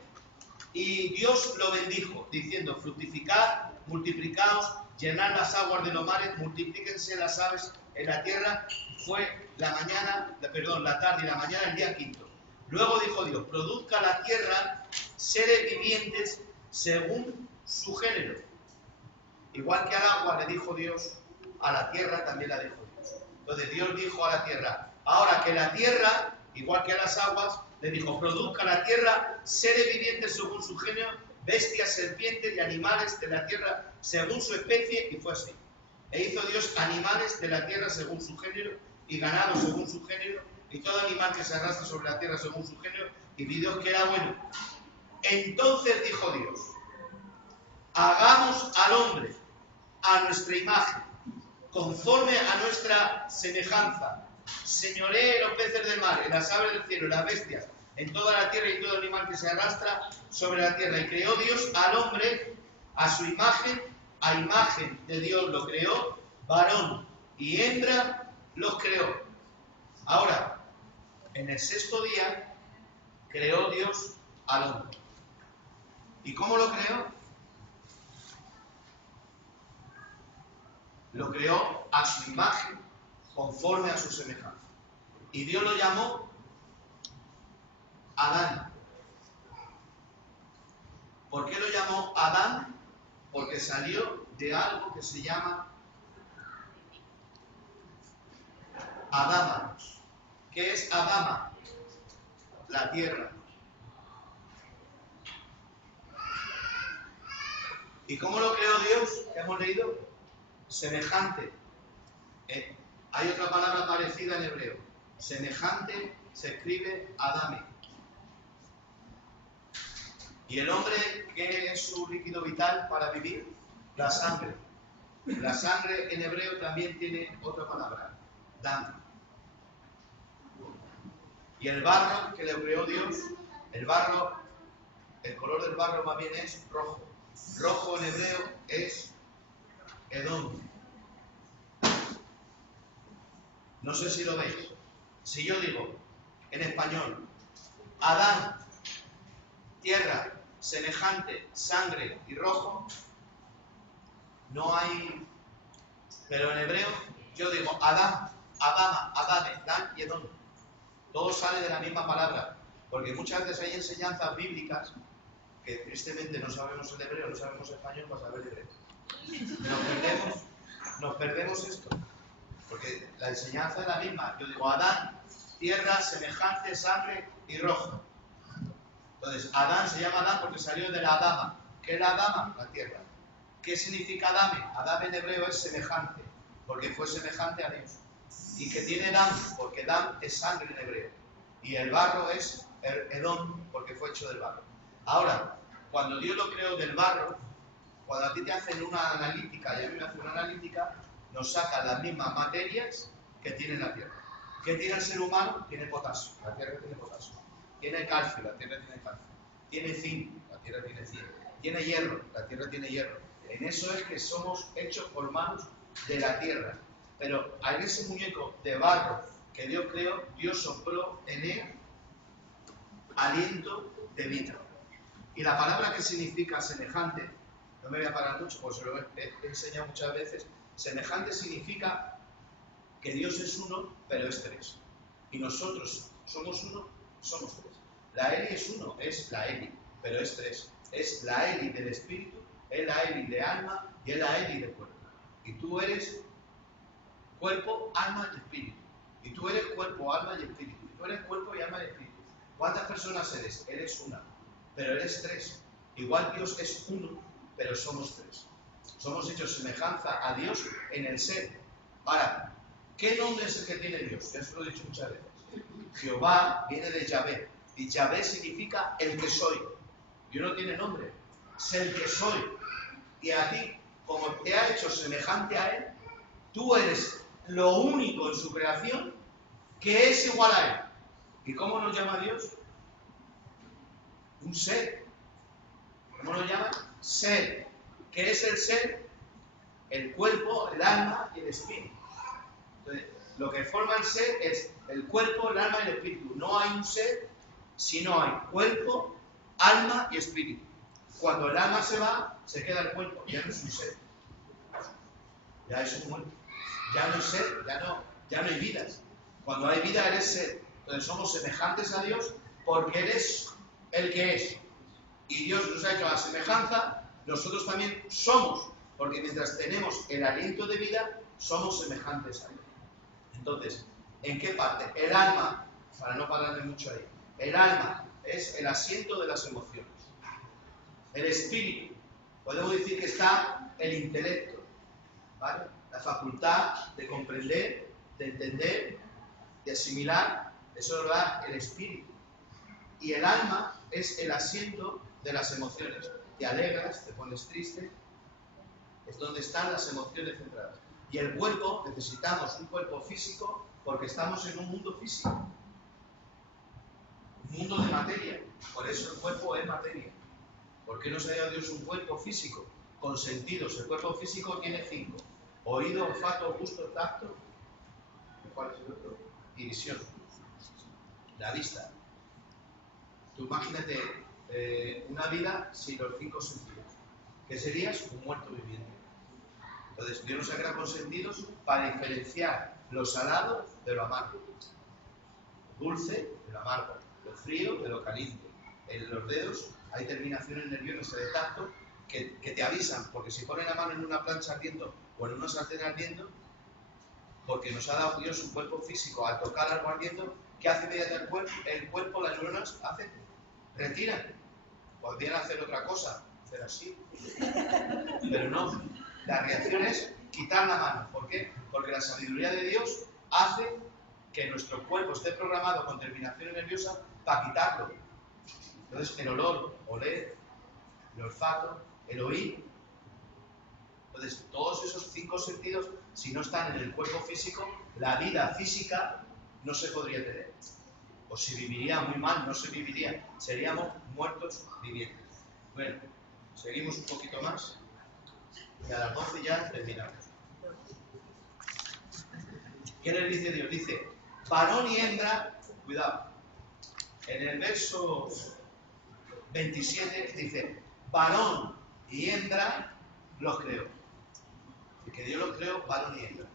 Y Dios lo bendijo, diciendo, fructificad, multiplicaos, llenad las aguas de los mares, multiplíquense las aves en la tierra. Fue la tarde y la mañana, el día quinto. Luego dijo Dios, produzca la tierra seres vivientes según su género. Igual que al agua le dijo Dios, a la tierra también la dijo Dios. Entonces Dios dijo a la tierra, ahora que la tierra, igual que a las aguas, le dijo, produzca la tierra seres vivientes según su género, bestias, serpientes y animales de la tierra según su especie, y fue así. E hizo Dios animales de la tierra según su género, y ganado según su género, y todo animal que se arrastra sobre la tierra según su género, y vio Dios que era bueno. Entonces dijo Dios, hagamos al hombre a nuestra imagen, conforme a nuestra semejanza, señoree los peces del mar, en las aves del cielo, en las bestias, en toda la tierra y en todo animal que se arrastra sobre la tierra. Y creó Dios al hombre a su imagen, a imagen de Dios lo creó, varón y hembra los creó. Ahora, en el sexto día, creó Dios al hombre. ¿Y cómo lo creó? Lo creó a su imagen, conforme a su semejanza. Y Dios lo llamó Adán. ¿Por qué lo llamó Adán? Porque salió de algo que se llama Adama. ¿Qué es Adama? La tierra. ¿Y cómo lo creó Dios? ¿Qué hemos leído? Semejante. Hay otra palabra parecida en hebreo. Semejante se escribe Adame. ¿Y el hombre qué es su líquido vital para vivir? La sangre. La sangre en hebreo también tiene otra palabra, dam. Y el barro que le creó Dios, el color del barro más bien es rojo. Rojo en hebreo es Edom. No sé si lo veis. Si yo digo en español, Adán, tierra, semejante, sangre y rojo, no hay... Pero en hebreo yo digo Adán, Adama, Adame, Dan y Edom. Todo sale de la misma palabra. Porque muchas veces hay enseñanzas bíblicas que tristemente no sabemos el hebreo, no sabemos español para saber hebreo. Nos perdemos esto. Porque la enseñanza es la misma. Yo digo Adán, tierra, semejante, sangre y rojo. Entonces, Adán se llama Adán porque salió de la Adama. ¿Qué es la Adama? La tierra. ¿Qué significa Adame? Adame en hebreo es semejante, porque fue semejante a Dios. ¿Y que tiene Dam? Porque Dam es sangre en hebreo. Y el barro es Edom, porque fue hecho del barro. Ahora, cuando Dios lo creó del barro, cuando a ti te hacen una analítica y a mí me hacen una analítica, nos sacan las mismas materias que tiene la tierra. ¿Qué tiene el ser humano? Tiene potasio. La tierra tiene potasio. Tiene calcio. La tierra tiene calcio. Tiene zinc. La tierra tiene zinc. Tiene hierro. La tierra tiene hierro. En eso es que somos hechos por manos de la tierra. Pero en ese muñeco de barro que Dios creó, Dios sopló en él aliento de vida. Y la palabra que significa semejante, no me voy a parar mucho porque se lo he enseñado muchas veces, semejante significa que Dios es uno, pero es tres. Y nosotros somos uno, somos tres. La Eli es uno, es la Eli, pero es tres. Es la Eli del espíritu, es la Eli de alma y es la Eli de cuerpo. Y tú eres cuerpo, alma y espíritu. Y tú eres cuerpo, alma y espíritu. Y tú eres cuerpo y alma y espíritu. ¿Cuántas personas eres? Eres una, pero eres tres. Igual Dios es uno, pero somos tres. Somos hechos semejanza a Dios en el ser. Ahora, ¿qué nombre es el que tiene Dios? Ya se lo he dicho muchas veces. Jehová viene de Yahvé. Y Yahvé significa el que soy. Dios no tiene nombre. Es el que soy. Y a ti, como te ha hecho semejante a Él, tú eres lo único en su creación que es igual a Él. ¿Y cómo nos llama Dios? Un ser. ¿Cómo nos llama? Ser. ¿Qué es el ser? El cuerpo, el alma y el espíritu. Entonces, lo que forma el ser es el cuerpo, el alma y el espíritu. No hay un ser si no hay cuerpo, alma y espíritu. Cuando el alma se va, se queda el cuerpo. Ya no es un ser. Ya es un muerto. Ya no es ser, ya no hay vidas. Cuando hay vida eres ser. Entonces somos semejantes a Dios porque eres el que es. Y Dios nos ha hecho a la semejanza, nosotros también somos. Porque mientras tenemos el aliento de vida, somos semejantes a Él. Entonces, ¿en qué parte? El alma, para no pararme mucho ahí, el alma es el asiento de las emociones. El espíritu, podemos decir que está el intelecto, ¿vale? La facultad de comprender, de entender, de asimilar, eso lo da el espíritu. Y el alma es el asiento de las emociones. Te alegras, te pones triste, es donde están las emociones centradas. Y el cuerpo, necesitamos un cuerpo físico porque estamos en un mundo físico. Un mundo de materia. Por eso el cuerpo es materia. ¿Por qué nos ha dado Dios un cuerpo físico? Con sentidos. El cuerpo físico tiene 5. Oído, olfato, gusto, tacto. ¿Cuál es el otro? Y visión. La vista. Tú imagínate una vida sin los 5 sentidos. ¿Qué serías? Un muerto viviente. Entonces, Dios nos ha creado con sentidos para diferenciar lo salado de lo amargo, lo dulce de lo amargo, lo frío de lo caliente. En los dedos hay terminaciones nerviosas de tacto que te avisan, porque si ponen la mano en una plancha ardiendo o en una sartén ardiendo, porque nos ha dado Dios un cuerpo físico, al tocar algo ardiendo, ¿qué hace mediante el cuerpo? Las neuronas hacen, retiran. Podrían hacer otra cosa, hacer así, pero no. La reacción es quitar la mano. ¿Por qué? Porque la sabiduría de Dios hace que nuestro cuerpo esté programado con terminaciones nerviosas para quitarlo. Entonces, el olor, oler, el olfato, el oír. Entonces, todos esos 5 sentidos, si no están en el cuerpo físico, la vida física no se podría tener. O si viviría muy mal, no se viviría. Seríamos muertos vivientes. Bueno, seguimos un poquito más. Y a las 12 ya terminamos. ¿Qué les dice Dios? Dice, varón y hembra, cuidado, en el verso 27 dice, varón y hembra los creó. Y que Dios los creó varón y hembra.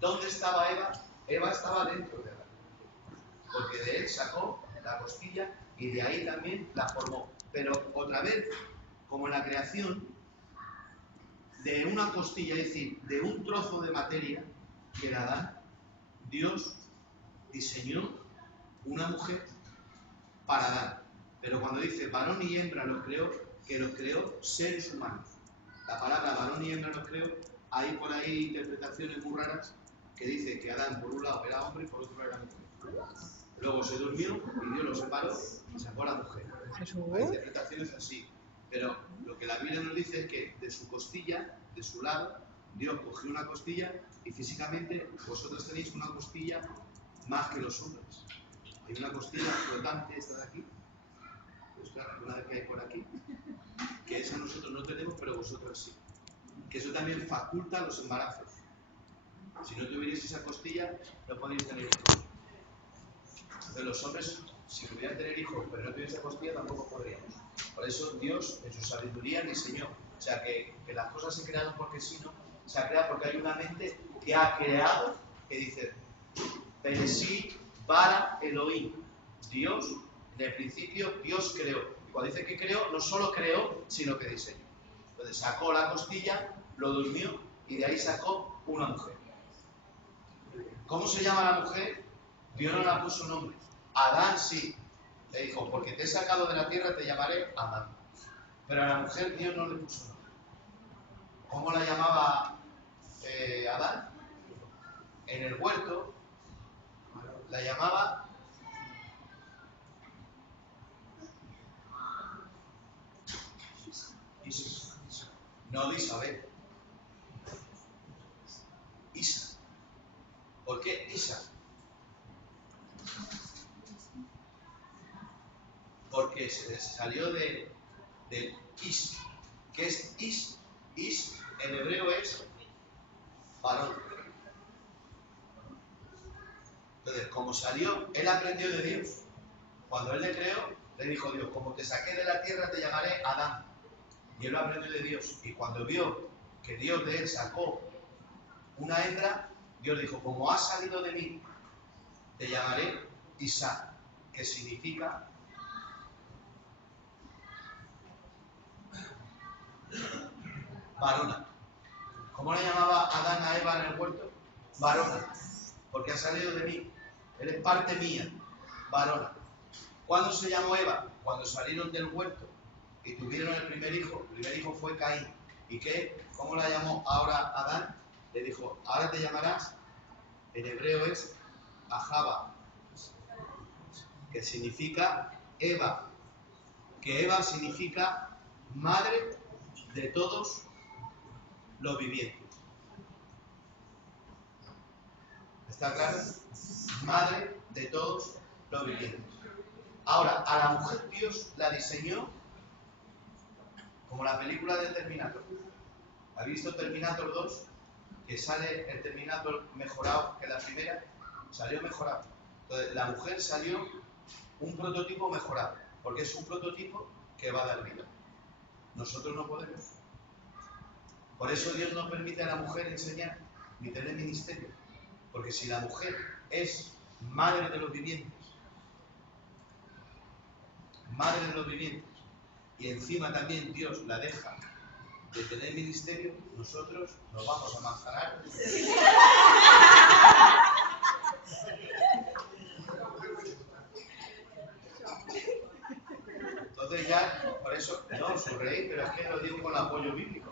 ¿Dónde estaba Eva? Eva estaba dentro de Adán. Porque de él sacó la costilla y de ahí también la formó. Pero otra vez, como en la creación, de una costilla, es decir, de un trozo de materia que era Adán, Dios diseñó una mujer para Adán. Pero cuando dice varón y hembra los creó, que los creó seres humanos. La palabra varón y hembra los creó, hay por ahí interpretaciones muy raras que dice que Adán por un lado era hombre y por otro lado era mujer. Luego se durmió y Dios lo separó y sacó a la mujer. Hay interpretaciones así. Pero lo que la Biblia nos dice es que de su costilla, de su lado, Dios cogió una costilla y físicamente vosotros tenéis una costilla más que los hombres. Hay una costilla flotante, esta de aquí, pues claro, una vez que hay por aquí, que esa nosotros no tenemos, pero vosotros sí. Que eso también faculta los embarazos. Si no tuvierais esa costilla, no podéis tener hijos. Entonces los hombres, si pudieran tener hijos, pero no tuvieran esa costilla, tampoco podríamos. Por eso Dios, en su sabiduría, diseñó. O sea, que las cosas se crearon porque sí, no. Se ha creado porque hay una mente que ha creado, que dice, Bereshit bara Elohim. Dios, en el principio, Dios creó. Y cuando dice que creó, no solo creó, sino que diseñó. Entonces sacó la costilla, lo durmió y de ahí sacó una mujer. ¿Cómo se llama la mujer? Dios no la puso nombre. Adán sí. Le dijo, porque te he sacado de la tierra, te llamaré Adán. Pero a la mujer Dios no le puso nombre. ¿Cómo la llamaba Adán? En el huerto la llamaba Isa. No de Isabel. Isa. ¿Por qué Isa? Porque se salió del Is. ¿Qué es Is? Is en hebreo es varón. Entonces, como salió, él aprendió de Dios. Cuando él le creó, le dijo Dios, como te saqué de la tierra, te llamaré Adán. Y él lo aprendió de Dios. Y cuando vio que Dios de él sacó una hembra, Dios dijo, como has salido de mí, te llamaré Isaac, que significa varona. ¿Cómo le llamaba Adán a Eva en el huerto? Varona, porque ha salido de mí. Él es parte mía, varona. ¿Cuándo se llamó Eva? Cuando salieron del huerto y tuvieron el primer hijo. El primer hijo fue Caín. ¿Y qué? ¿Cómo la llamó ahora Adán? Le dijo, ahora te llamarás, en hebreo es Ahava, que significa Eva. Que Eva significa madre de todos los vivientes. ¿Está claro? Madre de todos los vivientes. Ahora, a la mujer Dios la diseñó como la película de Terminator. ¿Ha visto Terminator 2? Que sale el Terminator mejorado que la primera. Salió mejorado. Entonces, la mujer salió un prototipo mejorado, porque es un prototipo que va a dar vida. Nosotros no podemos. Por eso Dios no permite a la mujer enseñar ni tener ministerio. Porque si la mujer es madre de los vivientes, y encima también Dios la deja de tener ministerio, nosotros nos vamos a manzanar. Entonces ya, por eso, no, sonreí, pero es que lo digo con apoyo bíblico.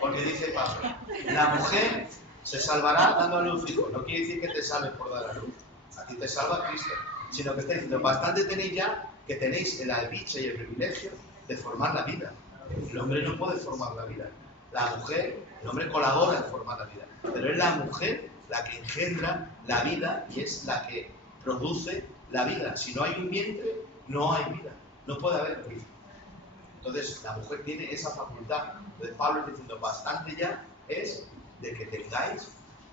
Porque dice Pablo, la mujer se salvará dando a luz hijos. No quiere decir que te salves por dar a luz. A ti te salva Cristo. Sino que está diciendo, bastante tenéis ya que tenéis la dicha y el privilegio de formar la vida. El hombre no puede formar la vida. La mujer, el hombre colabora en formar la vida. Pero es la mujer la que engendra la vida y es la que produce la vida. Si no hay un vientre, no hay vida. No puede haber vida. Entonces, la mujer tiene esa facultad. Entonces, Pablo está diciendo, bastante ya es de que tengáis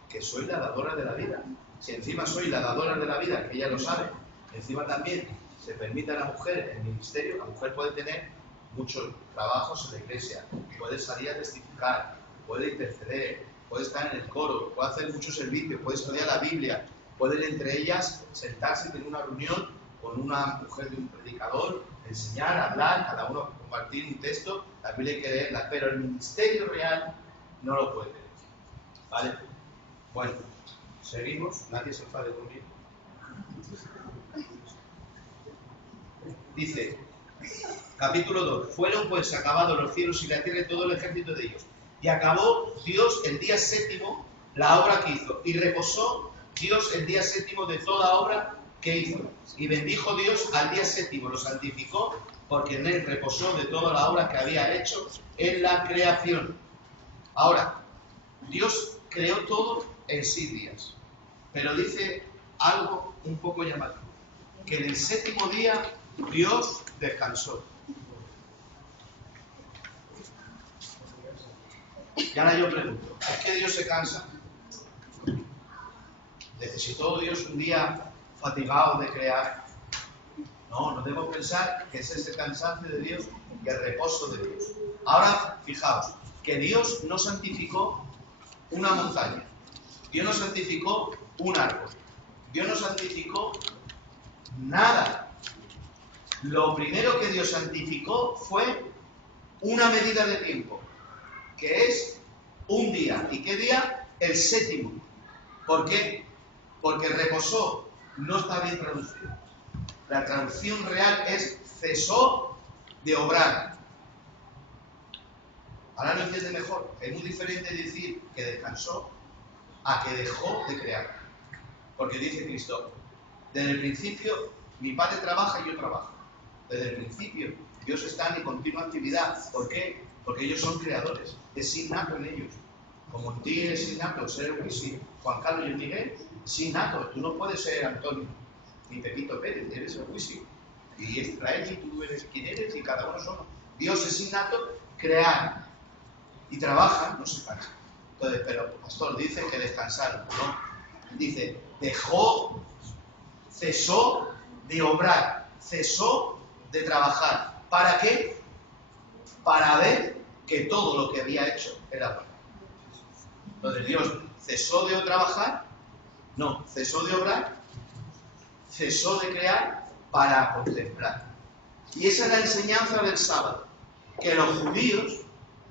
que sois la dadora de la vida. si encima soy la dadora de la vida, que ella lo sabe, encima también se permite a la mujer el ministerio, la mujer puede tener muchos trabajos en la iglesia, puede salir a testificar, puede interceder, puede estar en el coro, puede hacer muchos servicios, puede estudiar la Biblia, pueden entre ellas sentarse y tener una reunión con una mujer de un predicador, enseñar, hablar, cada uno compartir un texto, la Biblia hay que leerla, pero el ministerio real no lo puede tener. ¿Vale? Bueno, seguimos, nadie se enfade conmigo. Dice, capítulo 2, fueron pues acabados los cielos y la tierra y todo el ejército de ellos. Y acabó Dios el día séptimo la obra que hizo, y reposó Dios el día séptimo de toda obra que hizo. Y bendijo Dios al día séptimo, lo santificó, porque en él reposó de toda la obra que había hecho en la creación. Ahora, Dios creó todo en 6 días, pero dice algo un poco llamativo, que en el séptimo día Dios descansó. Y ahora yo pregunto, ¿es que Dios se cansa? ¿Necesitó Dios un día fatigado de crear? No, no debo pensar que es ese cansancio de Dios y el reposo de Dios. Ahora, fijaos, que Dios no santificó una montaña, Dios no santificó un árbol, Dios no santificó nada. Lo primero que Dios santificó fue una medida de tiempo, que es un día. ¿Y qué día? El séptimo. ¿Por qué? Porque reposó. No está bien traducido. La traducción real es cesó de obrar. Ahora lo entiende mejor. Es muy diferente decir que descansó a que dejó de crear. Porque dice Cristo, desde el principio mi Padre trabaja y yo trabajo. Desde el principio Dios está en continua actividad. ¿Por qué? Porque ellos son creadores. Es innato en ellos. Como en ti es innato ser un sí. Juan Carlos y Miguel, es innato. Tú no puedes ser Antonio ni Pepito Pérez, eres el Wisi. Y Israel, y tú eres quien eres, y cada uno somos. Dios es innato crear. Y trabaja, no se cansa. Entonces, pero pastor dice que descansaron, ¿no? Dice, dejó, cesó de obrar, cesó de trabajar. ¿Para qué? Para ver que todo lo que había hecho era bueno. Entonces Dios cesó de trabajar, no, cesó de obrar, cesó de crear para contemplar. Y esa es la enseñanza del sábado, que los judíos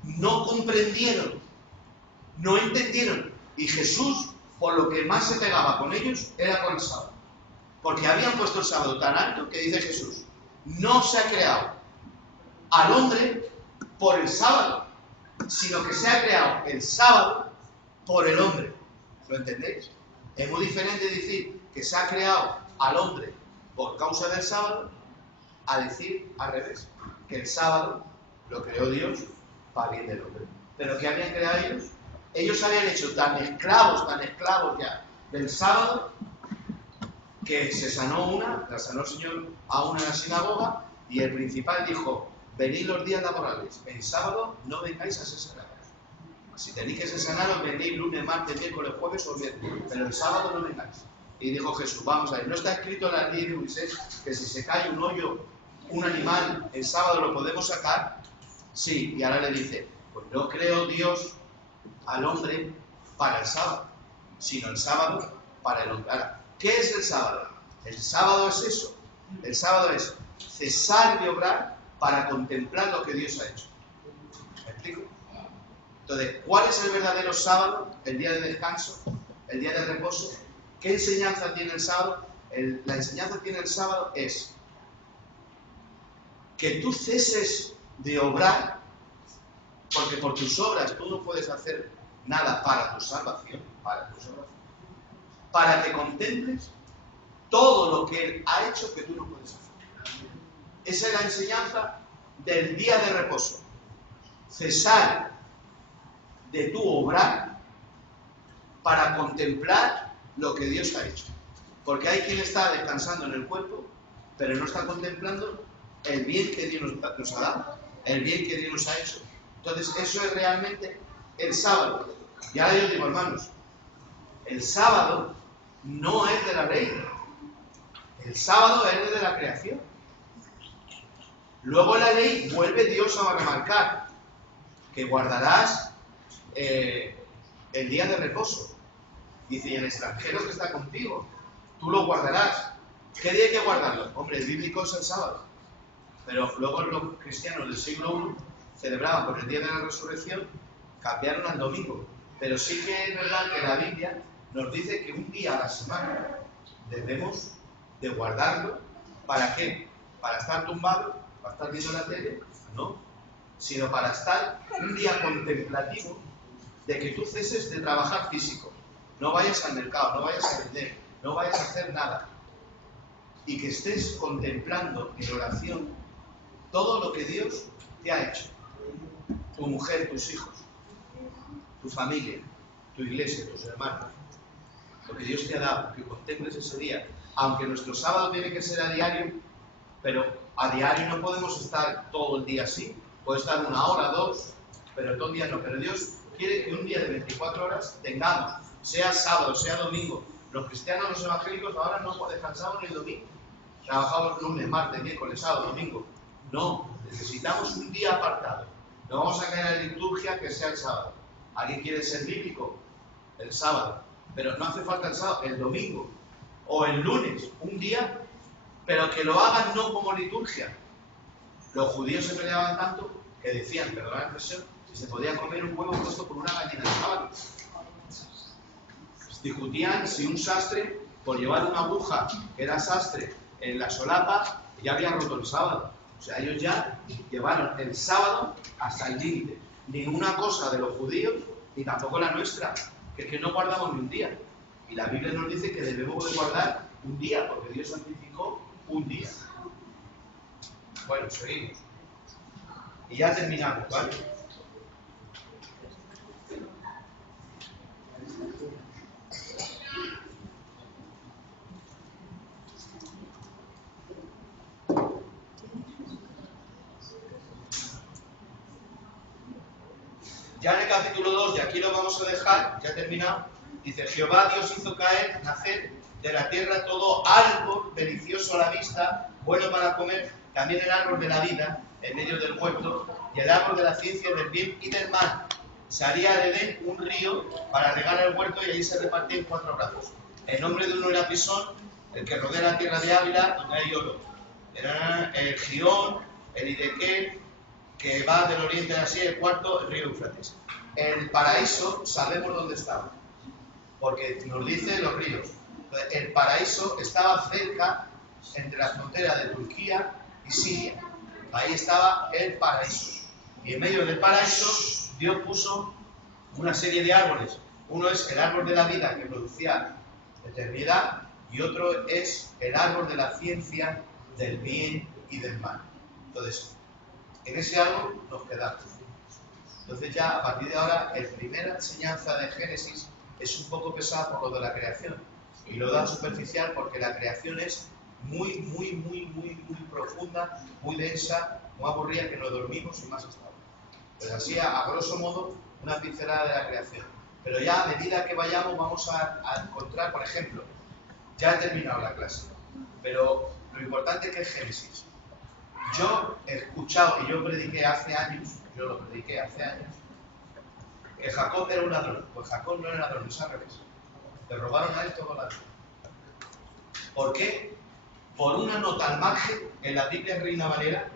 no comprendieron, no entendieron. Y Jesús, por lo que más se pegaba con ellos, era con el sábado. Porque habían puesto el sábado tan alto que dice Jesús, no se ha creado al hombre por el sábado, sino que se ha creado el sábado por el hombre. ¿Lo entendéis? Es muy diferente decir que se ha creado al hombre por causa del sábado a decir al revés, que el sábado lo creó Dios para bien del hombre. ¿Pero qué habían creado ellos? Ellos habían hecho tan esclavos ya del sábado, que se sanó la sanó el Señor a una en la sinagoga, y el principal dijo, venid los días laborales, el sábado no vengáis a ser sanados. Si tenéis que ser sanados, venid lunes, martes, miércoles, jueves o viernes, pero el sábado no vengáis. Y dijo Jesús, vamos a ver, ¿no está escrito en la ley de Moisés que si se cae un hoyo, un animal, el sábado lo podemos sacar? Sí, y ahora le dice, pues no creó Dios al hombre para el sábado, sino el sábado para el hombre. Ahora, ¿qué es el sábado? El sábado es eso. El sábado es cesar de obrar para contemplar lo que Dios ha hecho. ¿Me explico? Entonces, ¿cuál es el verdadero sábado? El día de descanso, el día de reposo. ¿Qué enseñanza tiene el sábado? La enseñanza que tiene el sábado es que tú ceses de obrar, porque por tus obras tú no puedes hacer nada para tu salvación, para que contemples todo lo que Él ha hecho que tú no puedes hacer. Esa es la enseñanza del día de reposo. Cesar de tu obrar para contemplar lo que Dios ha hecho. Porque hay quien está descansando en el cuerpo, pero no está contemplando el bien que Dios nos ha dado, el bien que Dios nos ha hecho. Entonces, eso es realmente el sábado. Y ahora yo digo, hermanos, el sábado no es de la ley. El sábado es de la creación. Luego en la ley vuelve Dios a remarcar que guardarás el día de reposo. Dice, y el extranjero que está contigo, tú lo guardarás. ¿Qué día hay que guardarlo? Hombre, el bíblico es el sábado. Pero luego los cristianos del siglo I celebraban por el día de la resurrección, cambiaron al domingo. Pero sí que es verdad que la Biblia nos dice que un día a la semana debemos de guardarlo. ¿Para qué? ¿Para estar tumbado? ¿Para estar viendo la tele? No. Sino para estar un día contemplativo de que tú ceses de trabajar físico. No vayas al mercado, no vayas a vender, no vayas a hacer nada. Y que estés contemplando en oración todo lo que Dios te ha hecho. Tu mujer, tus hijos, tu familia, tu iglesia, tus hermanos. Lo que Dios te ha dado, que contemples ese día. Aunque nuestro sábado tiene que ser a diario, pero a diario no podemos estar todo el día así. Puede estar 1 hora, 2, pero todo el día no. Pero Dios quiere que un día de 24 horas tengamos, sea sábado, sea domingo. Los cristianos, los evangélicos, ahora no descansamos ni el domingo. Trabajamos lunes, martes, miércoles, sábado, domingo. No, necesitamos un día apartado. No vamos a caer en liturgia que sea el sábado. ¿Alguien quiere ser bíblico? El sábado. Pero no hace falta el sábado, el domingo. O el lunes, un día, pero que lo hagan no como liturgia. Los judíos se peleaban tanto que decían, perdón la expresión, si se podía comer un huevo puesto por una gallina de sábado. Discutían si un sastre, por llevar una aguja que era sastre en la solapa, ya había roto el sábado. O sea, ellos ya llevaron el sábado hasta el límite. Ninguna cosa de los judíos, ni tampoco la nuestra, que es que no guardamos ni un día. Y la Biblia nos dice que debemos de guardar un día, porque Dios santificó un día. Bueno, seguimos. Y ya terminamos, ¿vale? Ya en el capítulo 2, y aquí lo vamos a dejar, ya terminado, dice, Jehová Dios hizo nacer de la tierra todo árbol delicioso a la vista, bueno para comer, también el árbol de la vida en medio del huerto, y el árbol de la ciencia del bien y del mal. Salía de Edén un río para regar el huerto y allí se repartía en 4 brazos. El nombre de uno era Pisón, el que rodea la tierra de Ávila, donde hay oro. Era el Girón, el Idequel, que va del oriente a Asia, el cuarto, el río Éufrates. El paraíso sabemos dónde estaba, porque nos dice los ríos. El paraíso estaba cerca, entre la frontera de Turquía y Siria. Ahí estaba el paraíso. Y en medio del paraíso, Dios puso una serie de árboles. Uno es el árbol de la vida, que producía eternidad, y otro es el árbol de la ciencia del bien y del mal. Entonces, en ese árbol nos quedamos. Entonces ya a partir de ahora, la primera enseñanza de Génesis es un poco pesada por lo de la creación. Y lo da superficial porque la creación es muy profunda, muy densa, muy aburrida, que nos dormimos y más estable. Pues así, a grosso modo, una pincelada de la creación. Pero ya a medida que vayamos vamos a encontrar, por ejemplo, ya he terminado la clase, pero lo importante que es Génesis. Yo he escuchado, y yo prediqué hace años, que Jacob era un ladrón. Pues Jacob no era ladrón, es al revés. Le robaron a él todo ladrón. ¿Por qué? Por una nota al margen, en la Biblia Reina Valera,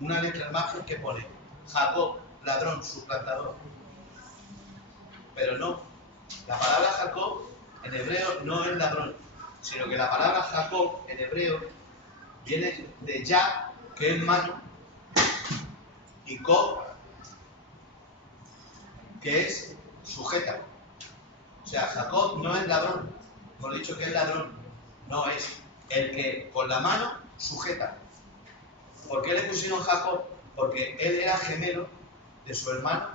una letra al margen que pone Jacob, ladrón, suplantador. Pero no, la palabra Jacob en hebreo no es ladrón, sino que la palabra Jacob en hebreo viene de Ya, que es mano, y Kob, que es sujeta. O sea, Jacob no es ladrón. Hemos dicho que es ladrón. No, es el que con la mano sujeta. ¿Por qué le pusieron Jacob? Porque él era gemelo de su hermano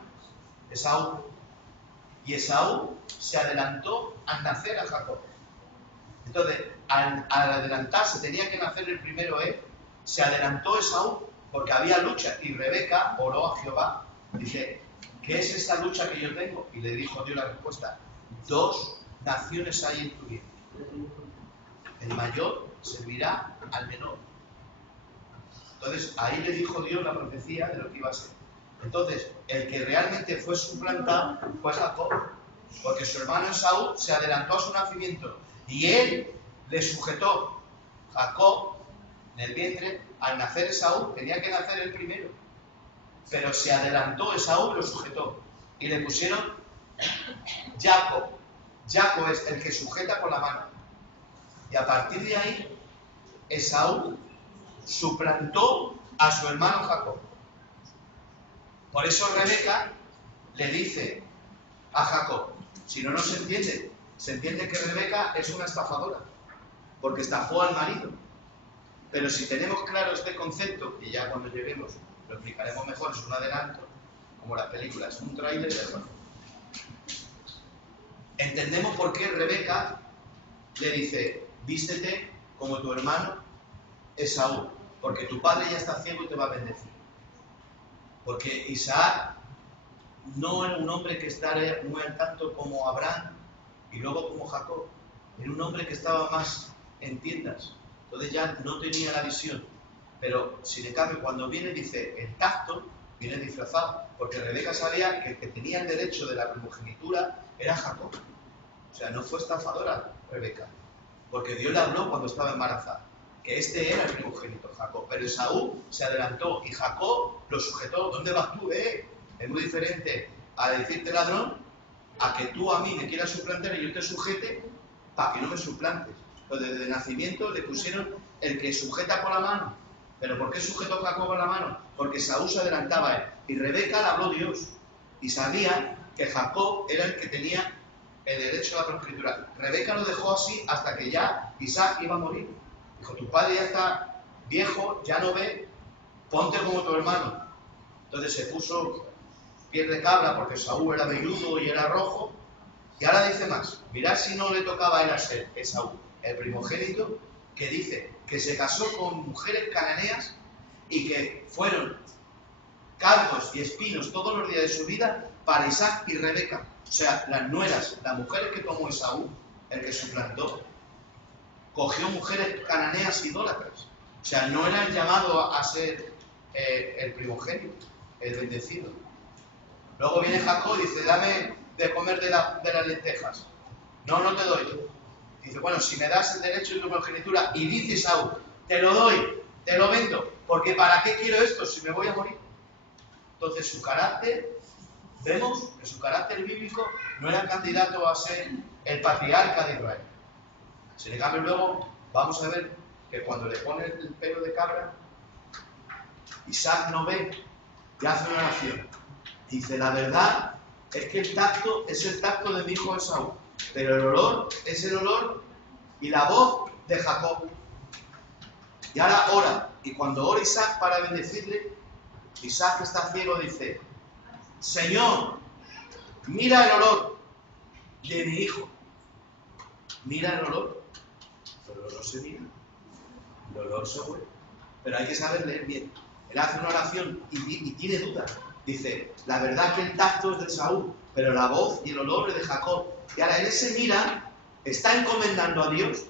Esaú. Y Esaú se adelantó al nacer a Jacob. Entonces, al adelantarse, tenía que nacer el primero él, se adelantó Esaú porque había lucha. Y Rebeca oró a Jehová. Dice, ¿qué es esta lucha que yo tengo? Y le dijo Dios la respuesta, 2 naciones hay en tu vientre. El mayor servirá al menor. Entonces, ahí le dijo Dios la profecía de lo que iba a ser. Entonces, el que realmente fue suplantado fue Jacob, porque su hermano Esaú se adelantó a su nacimiento y él le sujetó. Jacob, en el vientre, al nacer Esaú, tenía que nacer el primero, pero se adelantó Esaú y lo sujetó. Y le pusieron Jacob. Jacob es el que sujeta con la mano. Y a partir de ahí, Esaú suplantó a su hermano Jacob. Por eso Rebeca le dice a Jacob, si no, no se entiende que Rebeca es una estafadora, porque estafó al marido. Pero si tenemos claro este concepto, y ya cuando lleguemos lo explicaremos mejor, es un adelanto, como la película, es un tráiler de juego. Entendemos por qué Rebeca le dice, vístete como tu hermano Esaú, porque tu padre ya está ciego y te va a bendecir. Porque Isaac no era un hombre que estaba muy al tanto como Abraham y luego como Jacob. Era un hombre que estaba más en tiendas. Entonces ya no tenía la visión. Pero, sin embargo, cuando viene, dice, el tacto viene disfrazado. Porque Rebeca sabía que el que tenía el derecho de la primogenitura era Jacob. O sea, no fue estafadora Rebeca. Porque Dios le habló cuando estaba embarazada. Que este era el primogénito, Jacob. Pero Esaú se adelantó y Jacob lo sujetó. ¿Dónde vas tú, Es muy diferente a decirte ladrón a que tú a mí me quieras suplantar y yo te sujete para que no me suplantes. Entonces, desde nacimiento le pusieron el que sujeta con la mano. ¿Pero por qué sujetó Jacob con la mano? Porque Esaú se adelantaba a él. Y Rebeca le habló Dios. Y sabía que Jacob era el que tenía el derecho a la primogenitura. Rebeca lo dejó así hasta que ya Isaac iba a morir. Dijo, tu padre ya está viejo, ya no ve, ponte como tu hermano. Entonces se puso piel de cabra porque Esaú era velludo y era rojo. Y ahora dice más, mirad si no le tocaba a él a ser Esaú, el primogénito, que dice que se casó con mujeres cananeas y que fueron cardos y espinos todos los días de su vida para Isaac y Rebeca. O sea, las nueras, las mujeres que tomó Esaú, el que suplantó, cogió mujeres cananeas idólatras. O sea, no era el llamado a ser el primogénito, el bendecido. Luego viene Jacob y dice, dame de comer de las lentejas. No, no te doy. Dice, bueno, si me das el derecho de tu primogenitura, y dice Esaú, te lo doy, te lo vendo, porque ¿para qué quiero esto si me voy a morir? Entonces su carácter, vemos que su carácter bíblico no era candidato a ser el patriarca de Israel. Sin embargo, luego vamos a ver que cuando le pone el pelo de cabra, Isaac no ve y hace una oración. Dice, la verdad es que el tacto es el tacto de mi hijo Esaú, pero el olor es el olor y la voz de Jacob. Y ahora ora, y cuando ora Isaac para bendecirle, Isaac, que está ciego, dice, Señor, mira el olor de mi hijo. Mira el olor. El olor se mira. El olor se huele. Pero hay que saber leer bien. Él hace una oración y tiene dudas. Dice, la verdad que el tacto es de Esaú, pero la voz y el olor es de Jacob. Y ahora en ese mira, está encomendando a Dios,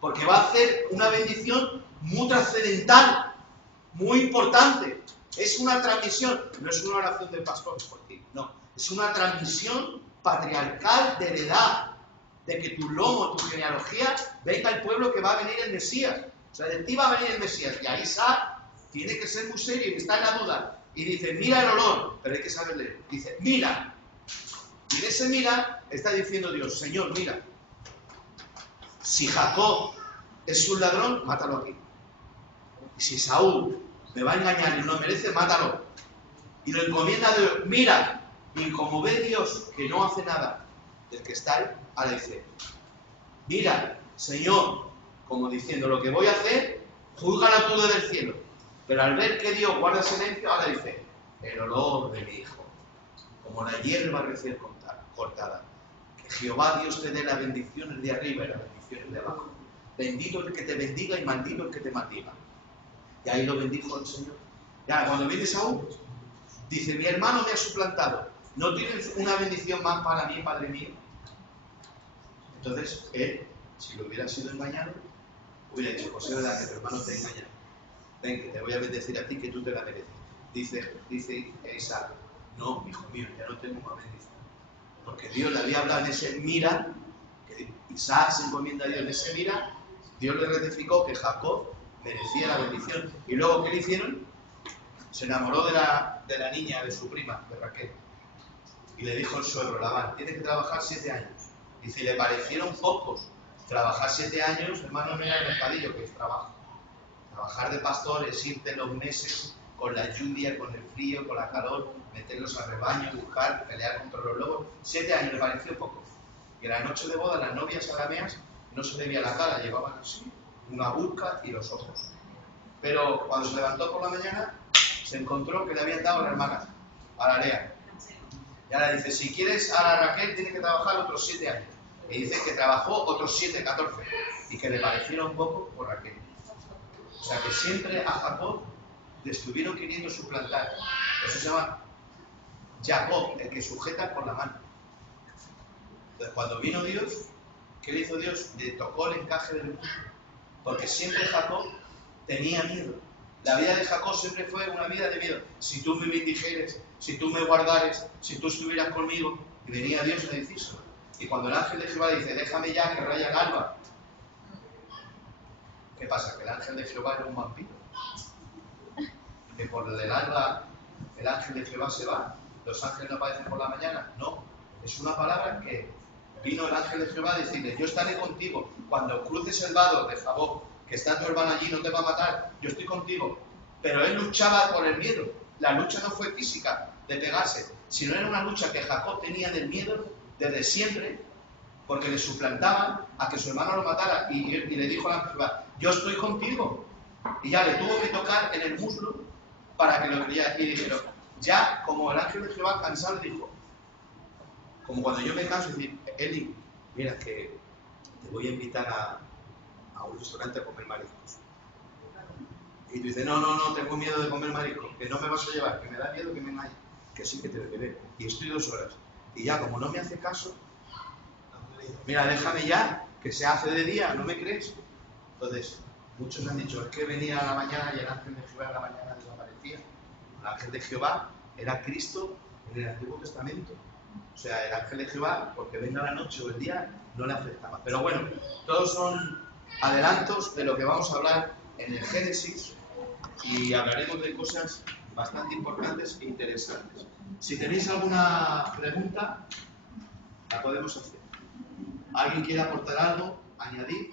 porque va a hacer una bendición muy trascendental, muy importante. Es una transmisión, no es una oración del pastor por ti, no. Es una transmisión patriarcal de heredad, de que tu lomo, tu genealogía, venga el pueblo que va a venir el Mesías. O sea, de ti va a venir el Mesías. Y ahí Isaac tiene que ser muy serio y está en la duda. Y dice, mira el olor, pero hay que saber leer. Dice, mira. Y en ese mira está diciendo Dios, Señor, mira. Si Jacob es un ladrón, mátalo aquí. Y si Saúl me va a engañar y no merece, mátalo. Y lo encomienda a Dios, mira. Y como ve Dios que no hace nada del que está ahí, ahora dice, mira, Señor, como diciendo, lo que voy a hacer, júzgalo tú desde el cielo. Pero al ver que Dios guarda silencio, ahora dice, el olor de mi hijo, como la hierba recién cortada. Que Jehová Dios te dé las bendiciones de arriba y las bendiciones de abajo. Bendito el que te bendiga y maldito el que te maldiga. Y ahí lo bendijo el Señor. Y ahora, cuando viene Saúl, dice, mi hermano me ha suplantado. ¿No tienes una bendición más para mí, Padre mío? Entonces, él, si lo hubiera sido engañado, hubiera dicho, pues es verdad que tu hermano te ha engañado. Ven, que te voy a bendecir a ti, que tú te la mereces. Dice Isaac, no, hijo mío, ya no tengo más bendición. Porque Dios le había hablado en ese mira, que Isaac se encomienda a Dios en ese mira, Dios le rectificó que Jacob merecía la bendición. Y luego, ¿qué le hicieron? Se enamoró de la niña, de su prima, de Raquel. Y le dijo el suegro, Labán, tiene que trabajar 7 años. Dice, le parecieron pocos. Trabajar 7 años, hermano, no era el mercadillo, que es trabajo. Trabajar de pastores, irte los meses con la lluvia, con el frío, con la calor, meterlos al rebaño, buscar, pelear contra los lobos. 7 años le pareció poco. Y en la noche de boda, las novias arameas no se le veía la cara, llevaban así, una burka y los ojos. Pero cuando se levantó por la mañana, se encontró que le habían dado a la hermana, a la Lea. Y ahora dice, si quieres a la Raquel, tiene que trabajar otros 7 años. Y dice que trabajó otros 7, 14. Y que le parecieron poco por Raquel. O sea que siempre a Jacob le estuvieron queriendo suplantar. Eso se llama Jacob, el que sujeta con la mano. Entonces cuando vino Dios, ¿qué le hizo Dios? Le tocó el encaje del mundo. Porque siempre Jacob tenía miedo. La vida de Jacob siempre fue una vida de miedo. Si tú me bendijeres, si tú me guardares, si tú estuvieras conmigo. Y venía Dios a decírselo. Y cuando el ángel de Jehová dice, déjame ya que raya el alba. ¿Qué pasa? Que el ángel de Jehová era un vampiro. Que por el alba el ángel de Jehová se va. Los ángeles no aparecen por la mañana. No. Es una palabra que vino el ángel de Jehová a decirle, yo estaré contigo cuando cruces el vado de Jaboc, que está tu hermano allí, no te va a matar, yo estoy contigo. Pero él luchaba por el miedo. La lucha no fue física, de pegarse, sino era una lucha que Jacob tenía del miedo desde siempre, porque le suplantaban a que su hermano lo matara. Y le dijo al ángel de Jehová, yo estoy contigo. Y ya le tuvo que tocar en el muslo para que lo creyera. Y dijeron, ya como el ángel de Jehová cansado le dijo, como cuando yo me canso y decir, Eli, mira que te voy a invitar a un restaurante a comer mariscos. Y tú dices, no, tengo miedo de comer mariscos, que no me vas a llevar, que me da miedo que me engañes, que sí que te llevé. Y estoy 2 horas. Y ya, como no me hace caso, mira, déjame ya, que se hace de día, ¿no me crees? Entonces, muchos me han dicho, es que venía a la mañana y el ángel de Jehová a la mañana desaparecía. El ángel de Jehová era Cristo en el Antiguo Testamento. O sea, el ángel de Jehová, porque venga la noche o el día, no le afectaba. Pero bueno, todos son adelantos de lo que vamos a hablar en el Génesis y hablaremos de cosas bastante importantes e interesantes. Si tenéis alguna pregunta, la podemos hacer. ¿Alguien quiere aportar algo? ¿Añadir?